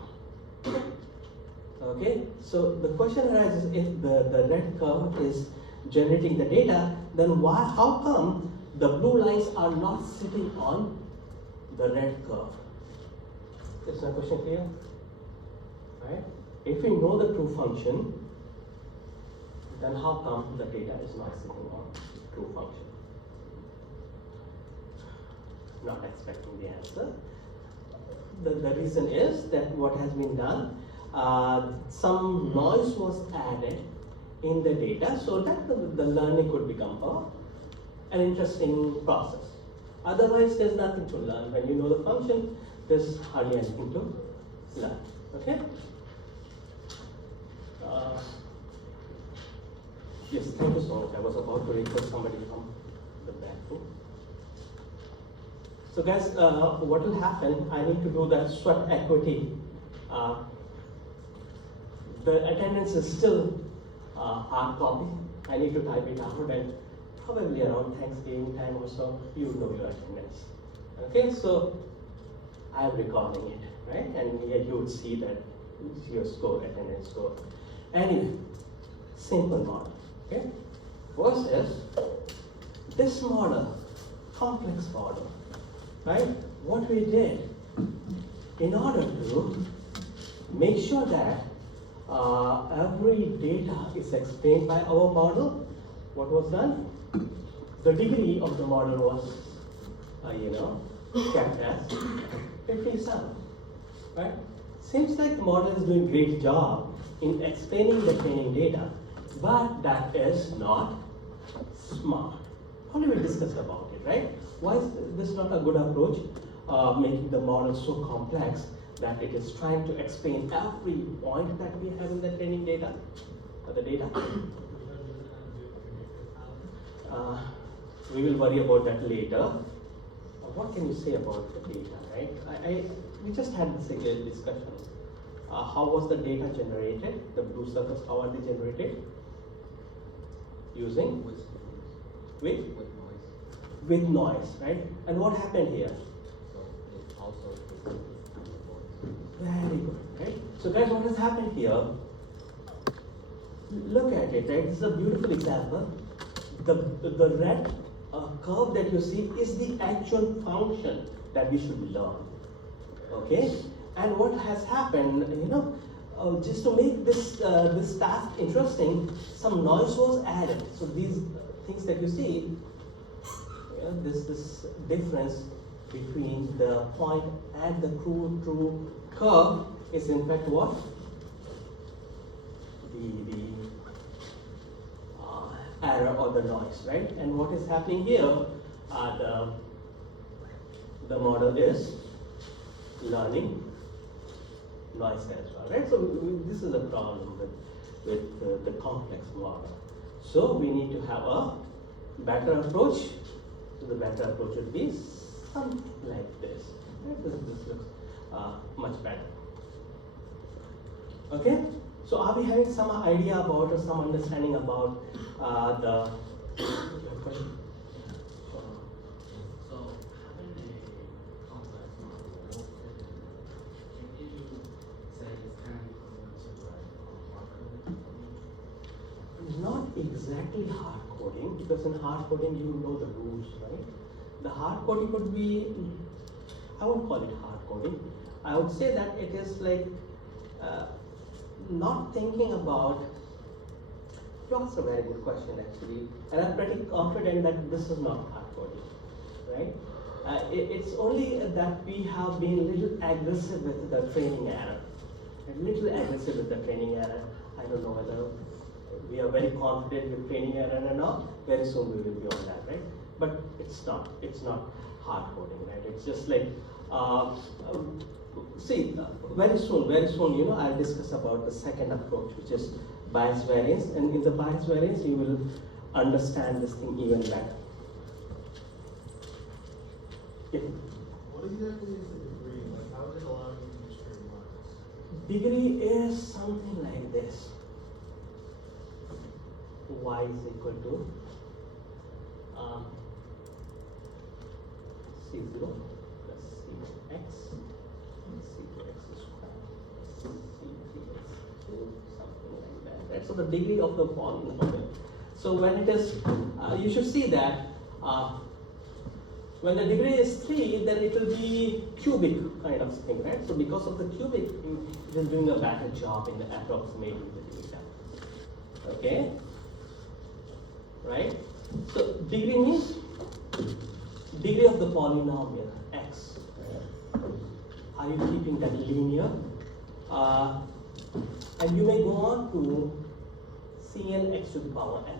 Okay, so the question arises, if the red curve is generating the data, then how come the blue lines are not sitting on the red curve? Is my question clear? Right? If we know the true function, then how come the data is not sitting on true function? Not expecting the answer. The reason is that what has been done, some noise was added in the data so that the learning could become an interesting process. Otherwise, there's nothing to learn. When you know the function, there's hardly anything to learn. Okay? Yes, thank you so much. I was about to request somebody from the bathroom. So guys, what will happen, I need to do that sweat equity. The attendance is still hard copy. I need to type it out, and probably around Thanksgiving time or so, you know your attendance. Okay, so I'm recording it, right? And here you would see that your score, attendance score. Anyway, simple model, okay? Versus this model, complex model, right? What we did, in order to make sure that every data is explained by our model, what was done? The degree of the model was, kept as 57, right? Seems like the model is doing a great job in explaining the training data, but that is not smart. How do we discuss about it, right? Why is this not a good approach, making the model so complex that it is trying to explain every point that we have in the training data, or the data? We will worry about that later. What can you say about the data, right? We just had this discussion. How was the data generated? The blue circles, how are they generated? Using? With noise. With noise, right? And what happened here? So it also Very good, right? So guys, what has happened here? Look at it, right? This is a beautiful example. The red curve that you see is the actual function that we should learn. Okay? And what has happened, just to make this task interesting, some noise was added. So these things that you see, this difference between the point and the true curve is in fact what? The error or the noise, right? And what is happening here? The model is learning noise as well, right? So this is a problem with the complex model. So we need to have a better approach. So the better approach would be something like this. Right? This looks much better. Okay? So are we having some idea about or some understanding about the question? So having a complex model, can you say it's kind of equivalent to like hard coding? Not exactly hard coding, because in hard coding you know the rules, right? The hard coding could be, I won't call it hard coding. I would say that it is like not thinking about. You asked a very good question actually, and I'm pretty confident that this is not hard coding, right? It's only that we have been a little aggressive with the training error. A little aggressive with the training error. I don't know whether we are very confident with training error or not. Very soon we will be on that, right? But it's not hard coding, right? It's just like, very soon, I'll discuss about the second approach, which is bias variance, and in the bias variance you will understand this thing even better. Yeah. What exactly is the degree? Like, how is it allowing you to use straight lines? Degree is something like this. Y is equal to C0 plus C1x C2x square C3x2 something like that. Right? So the degree of the polynomial. So when it is, you should see that when the degree is 3, then it will be cubic kind of thing, right? So because of the cubic, it is doing a better job in the approximating the data. Okay? Right? So degree means degree of the polynomial x. Are you keeping that linear? And you may go on to Cn x to the power n.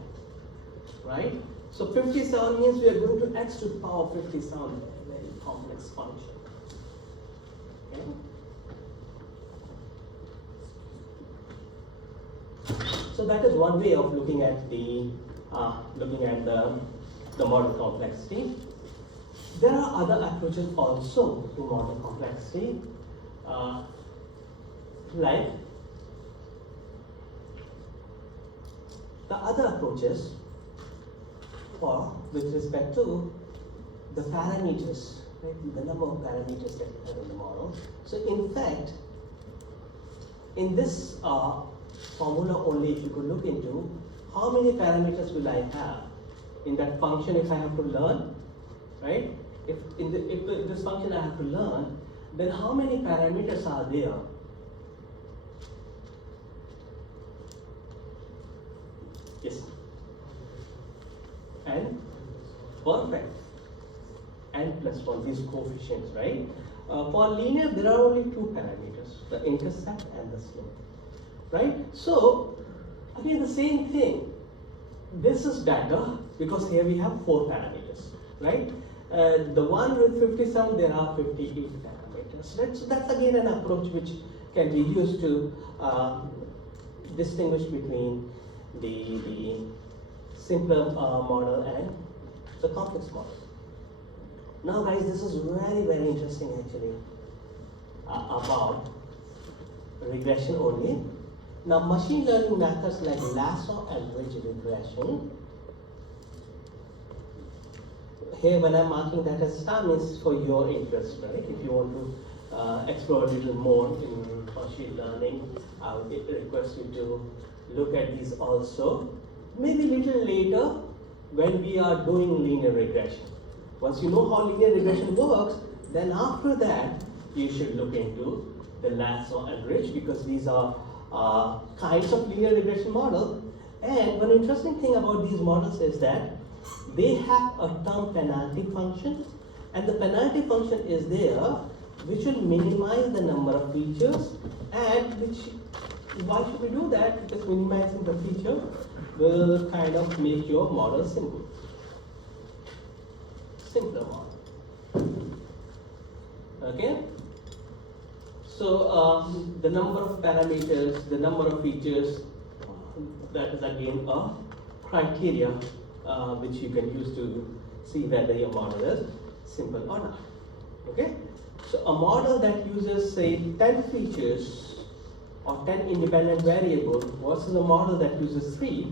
Right? So 57 means we are going to x to the power 57, very complex function. Okay? So that is one way of looking at the model complexity. There are other approaches also to model complexity, like the other approaches for with respect to the parameters, right? The number of parameters that we have in the model. So in fact, in this formula only, if you could look into how many parameters will I have in that function if I have to learn, right? If this function I have to learn, then how many parameters are there? Yes. And perfect. N plus 1, these coefficients, right? For linear, there are only two parameters, the intercept and the slope, right? So, again, the same thing. This is better because here we have 4 parameters, right? The one with 57, there are 58 parameters, right? So that's again an approach which can be used to distinguish between the simpler model and the complex model. Now guys, this is very interesting actually about regression only. Now machine learning methods like lasso and ridge regression, here when I'm marking that as star means for your interest, right? If you want to explore a little more in machine learning, I would request you to look at these also. Maybe little later when we are doing linear regression. Once you know how linear regression works, then after that you should look into the lasso and ridge because these are kinds of linear regression model. And one interesting thing about these models is that they have a term penalty function, and the penalty function is there which will minimize the number of features, and why should we do that? Because minimizing the feature will kind of make your model simpler model. Okay? So the number of parameters, the number of features, that is again a criteria which you can use to see whether your model is simple or not. Okay? So a model that uses say 10 features or 10 independent variables versus a model that uses 3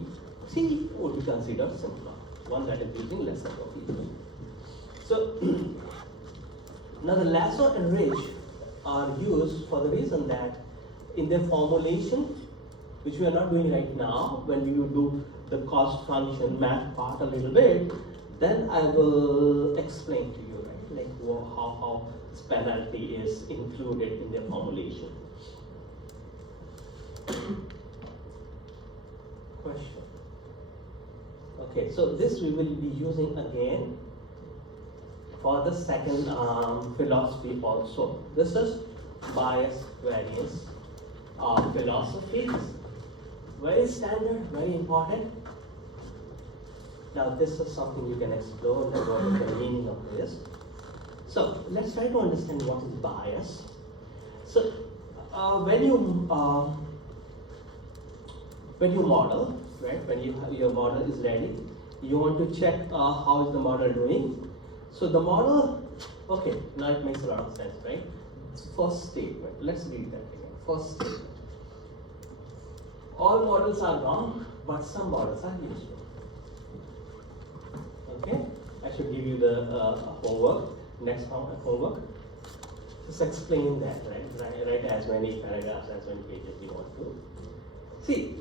would be considered simpler. One that is using less number of features. So now the lasso and ridge are used for the reason that in their formulation, which we are not doing right now, when we will do the cost function math part a little bit, then I will explain to you, right, like how this penalty is included in their formulation. Question. Okay, so this we will be using again for the second philosophy also. This is bias variance philosophy. Very standard, very important. Now this is something you can explore, like what is the meaning of this. So let's try to understand what is bias. So when you model, right, when your model is ready, you want to check how is the model doing. So the model, okay, now it makes a lot of sense, right? First statement, let's read that again. First statement. All models are wrong, but some models are useful. Okay, I should give you the homework. next homework. Just explain that, right? Write as many paragraphs, as many pages you want to. See,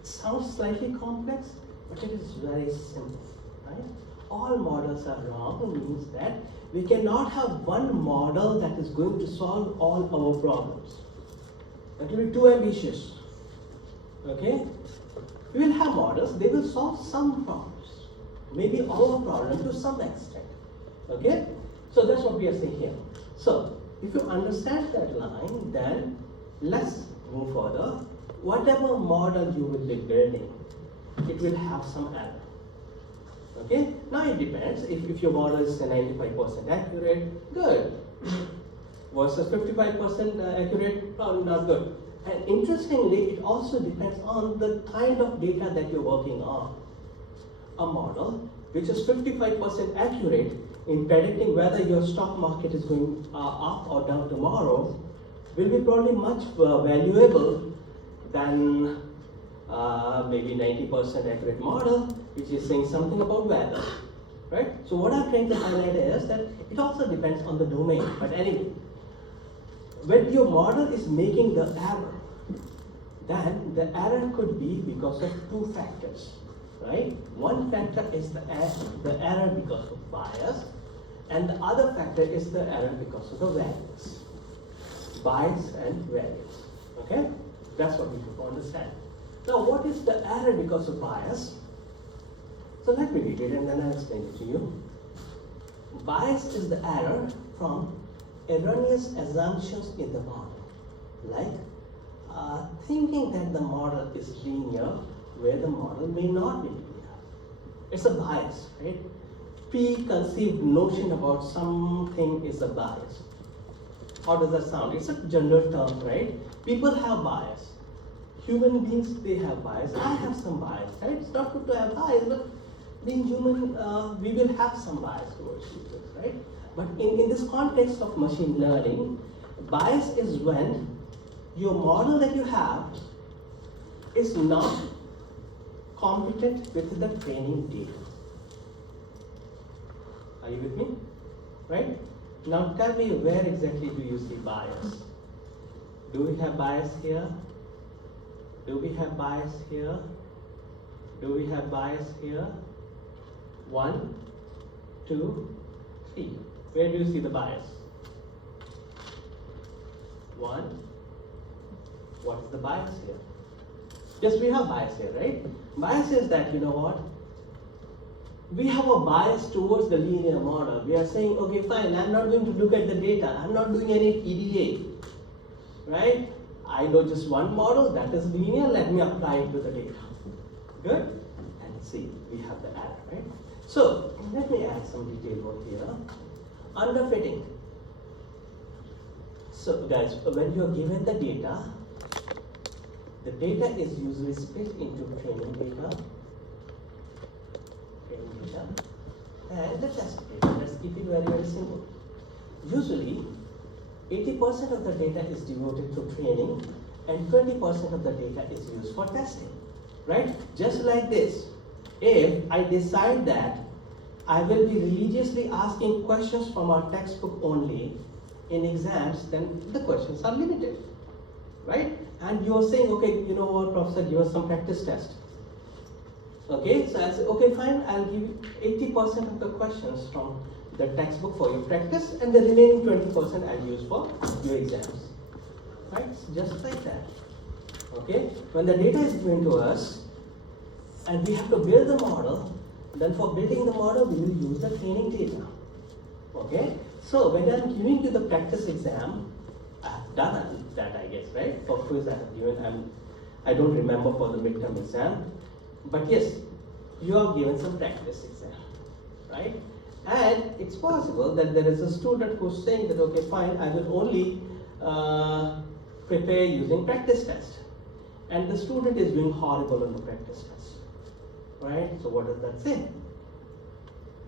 it sounds slightly complex, but it is very simple, right? All models are wrong means that we cannot have one model that is going to solve all our problems. That will be too ambitious. Okay? We will have models, they will solve some problems, maybe our problem to some extent. Okay? So that's what we are saying here. So, if you understand that line, then let's move further. Whatever model you will be building, it will have some error. Okay? Now it depends. If your model is 95% accurate, good. Versus 55% accurate, probably not good. And interestingly, it also depends on the kind of data that you're working on. A model which is 55% accurate in predicting whether your stock market is going up or down tomorrow will be probably much valuable than maybe 90% accurate model which is saying something about weather, right? So what I'm trying to highlight is that it also depends on the domain. But anyway, when your model is making the error, then the error could be because of two factors, right? One factor is the error because of bias, and the other factor is the error because of the variance. Bias and variance, okay? That's what we have to understand. Now, what is the error because of bias? So let me read it and then I'll explain it to you. Bias is the error from erroneous assumptions in the model, like thinking that the model is linear where the model may not be linear. It's a bias, right? Preconceived notion about something is a bias. How does that sound? It's a general term, right? People have bias. Human beings, they have bias. I have some bias, right? It's not good to have bias, but being human, we will have some bias towards users, right? But in this context of machine learning, bias is when your model that you have is not competent with the training data. Are you with me? Right? Now tell me, where exactly do you see bias? Do we have bias here? Do we have bias here? Do we have bias here? 1, 2, 3. Where do you see the bias? 1. What is the bias here? Yes, we have bias here, right? Bias is that, you know what? We have a bias towards the linear model. We are saying, okay, fine, I'm not going to look at the data. I'm not doing any PDA, right? I know just one model that is linear. Let me apply it to the data. Good? And see, we have the error, right? So, let me add some detail over here. Underfitting. So, guys, when you are given the data is usually split into training data and the test data. Let's keep it very, very simple. Usually, 80% of the data is devoted to training and 20% of the data is used for testing, right? Just like this. If I decide that I will be religiously asking questions from our textbook only in exams, then the questions are limited, right? And you are saying, okay, you know what, professor, give us some practice test. Okay, so I say, okay, fine, I'll give you 80% of the questions from the textbook for your practice, and the remaining 20% I'll use for your exams. Right? Just like that. Okay? When the data is given to us, and we have to build the model, then for building the model, we will use the training data. Okay? So when I'm giving you the practice exam, I've done that, I guess, right? For quiz I have given, I don't remember for the midterm exam. But yes, you are given some practice exam, right? And it's possible that there is a student who's saying that, okay, fine, I will only prepare using practice test. And the student is doing horrible on the practice test, right? So what does that say?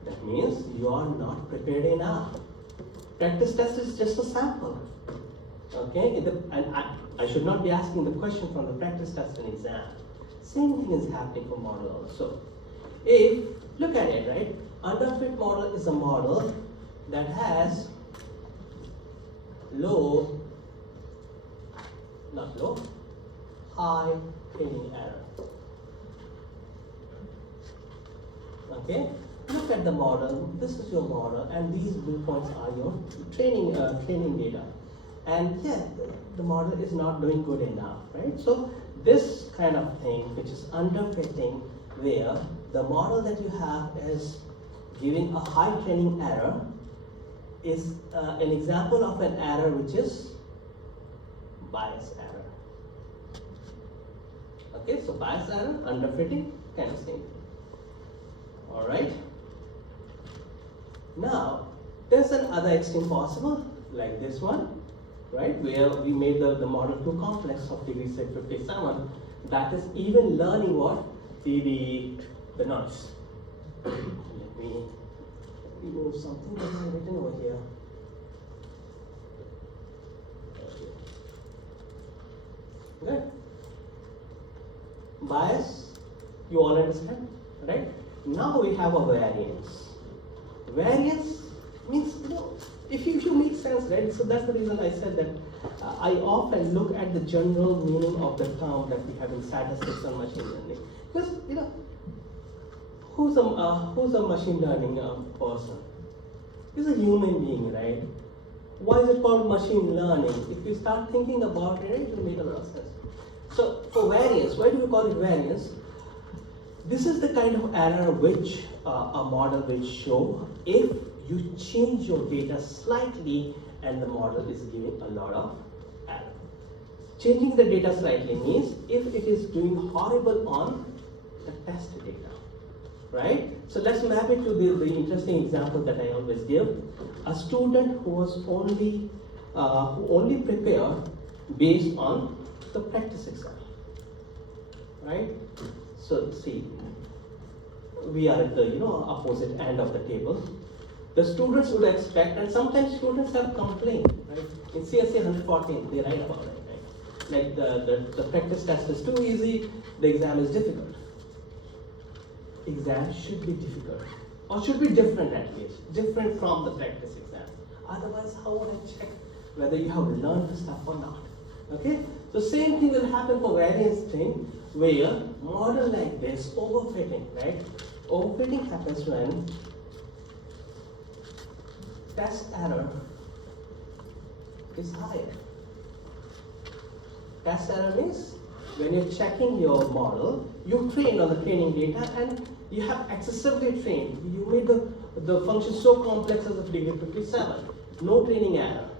That means you are not prepared enough. Practice test is just a sample, okay? And I should not be asking the question from the practice test and exam. Same thing is happening for model also. If, look at it, right? Underfit model is a model that has low, not low, high training error. Okay, look at the model. This is your model, and these blue points are your training data. And yeah, the model is not doing good enough, right? So this kind of thing, which is underfitting, where the model that you have is giving a high training error, is an example of an error which is bias error. Okay, so bias error, underfitting, kind of thing. All right. Now, there's another extreme possible, like this one, right? Where we made the model too complex of degree set 57. That is even learning what the noise. Let me remove something that I've written over here. Okay. Good. Bias, you all understand, right? Now we have a variance. Variance means, if you make sense, right? So that's the reason I said that I often look at the general meaning of the term that we have in statistics and machine learning. Because, who's a machine learning person? He's a human being, right? Why is it called machine learning? If you start thinking about it, it will make a lot of sense. So for variance, why do we call it variance? This is the kind of error which a model will show if you change your data slightly and the model is giving a lot of error. Changing the data slightly means if it is doing horrible on the test data, right? So let's map it to the interesting example that I always give. A student who was only prepared based on the practice exam, right? So see, we are at the opposite end of the table. The students would expect, and sometimes students have complained, right? In CSA 114, they write about it, right? Like the practice test is too easy, the exam is difficult. Exam should be difficult, or should be different at least, different from the practice exam. Otherwise, how would I check whether you have learned the stuff or not? Okay, so same thing will happen for variance thing, where model like this, overfitting, right? Overfitting happens when test error is higher. Test error means when you're checking your model, you trained on the training data and you have excessively trained. You made the function so complex as of degree 57, no training error.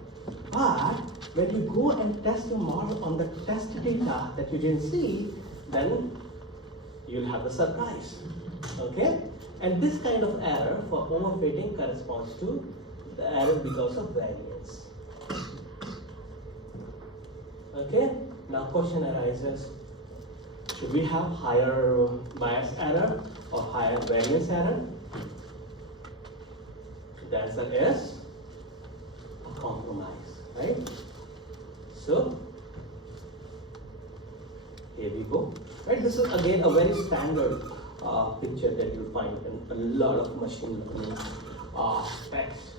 But when you go and test your model on the test data that you didn't see, then you'll have the surprise. Okay? And this kind of error for overfitting corresponds to the error because of variance. Okay? Now question arises, should we have higher bias error or higher variance error? The answer is a compromise, right? So, here we go. Right, this is again a very standard picture that you'll find in a lot of machine learning specs.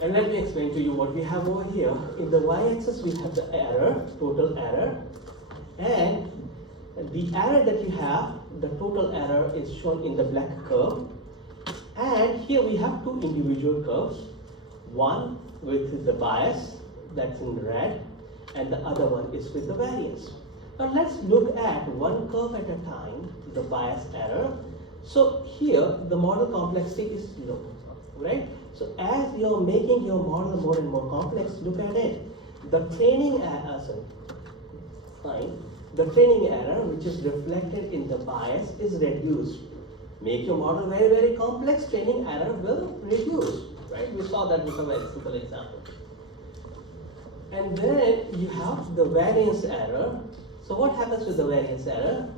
And let me explain to you what we have over here. In the y-axis, we have the error, total error, and the error that you have, the total error is shown in the black curve. And here we have two individual curves, one with the bias, that's in red, and the other one is with the variance. Now let's look at one curve at a time, the bias error. So here, the model complexity is low, right? So as you're making your model more and more complex, look at it. The training error, the training error, which is reflected in the bias, is reduced. Make your model very, very complex, training error will reduce, right? We saw that with a very simple example. And then you have the variance error. So what happens with the variance error?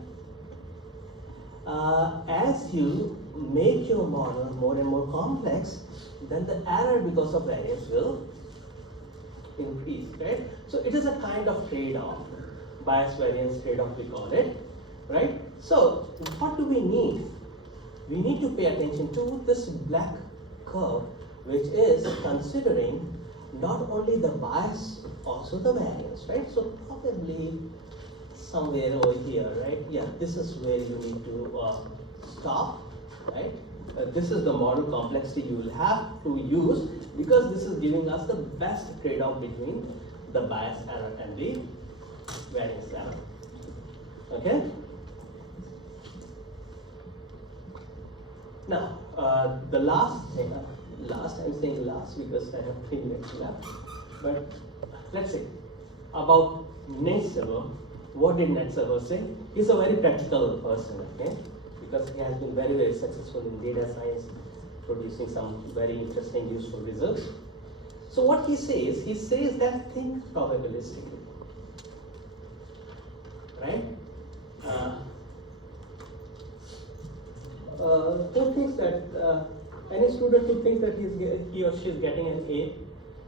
As you make your model more and more complex, then the error because of variance will increase, right? So it is a kind of trade-off, bias variance trade-off we call it, right? So what do we need? We need to pay attention to this black curve which is considering not only the bias, also the variance, right? So probably somewhere over here, right? Yeah, this is where you need to stop, right? This is the model complexity you will have to use because this is giving us the best trade-off between the bias error and the variance error. Okay? Now, the last thing, I'm saying last because I have 3 minutes left, but let's say about NetServer. What did NetServer say? He's a very practical person, okay? Because he has been very, very successful in data science, producing some very interesting, useful results. So what he says that think probabilistically, right? Who thinks that, any student who thinks that he or she is getting an A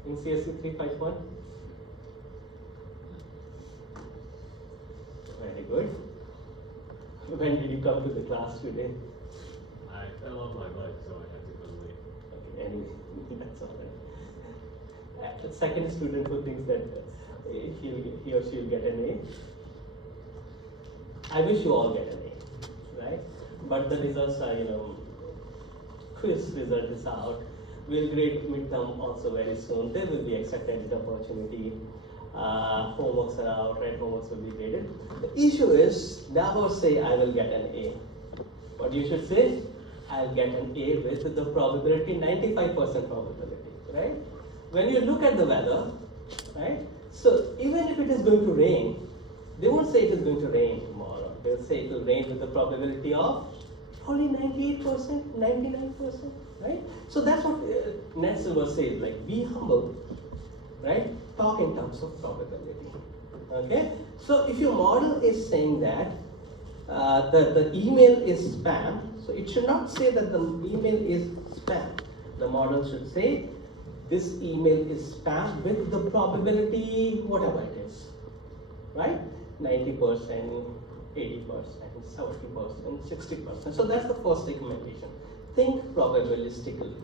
in CSC 351? Very good. When did you come to the class today? I fell off my bike, so I had to come late. Okay, anyway, that's all right. The second student who thinks that he or she will get an A. I wish you all get an A, right? But the results are, quiz result is out. We'll grade midterm also very soon. There will be acceptance opportunity. Homeworks are out, right? Homeworks will be graded. The issue is never say I will get an A. What you should say, I'll get an A with the probability 95% probability, right? When you look at the weather, right? So even if it is going to rain, they won't say it is going to rain tomorrow. They'll say it will rain with the probability of only 98%, 99%, right? So that's what NetServer says, like be humble, right? Talk in terms of probability, okay? So if your model is saying that the email is spam, so it should not say that the email is spam. The model should say this email is spam with the probability whatever it is, right? 90%, 80%, 70%, 60%. So that's the first recommendation. Think probabilistically.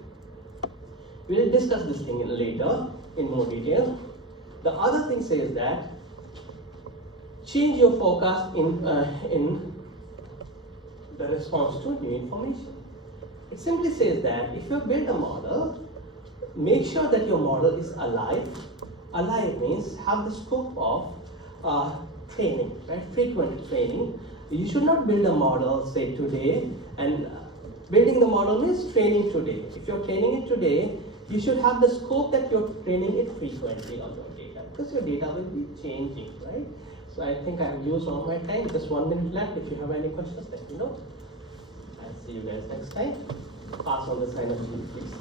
We will discuss this thing later in more detail. The other thing says that change your forecast in the response to new information. It simply says that if you build a model, make sure that your model is alive. Alive means have the scope of training, right? Frequent training. You should not build a model, say today, and building the model means training today. If you're training it today, you should have the scope that you're training it frequently on your data, because your data will be changing, right? So I think I've used all my time. Just 1 minute left. If you have any questions, let me know. I'll see you guys next time. Pass on the sign up sheet, please.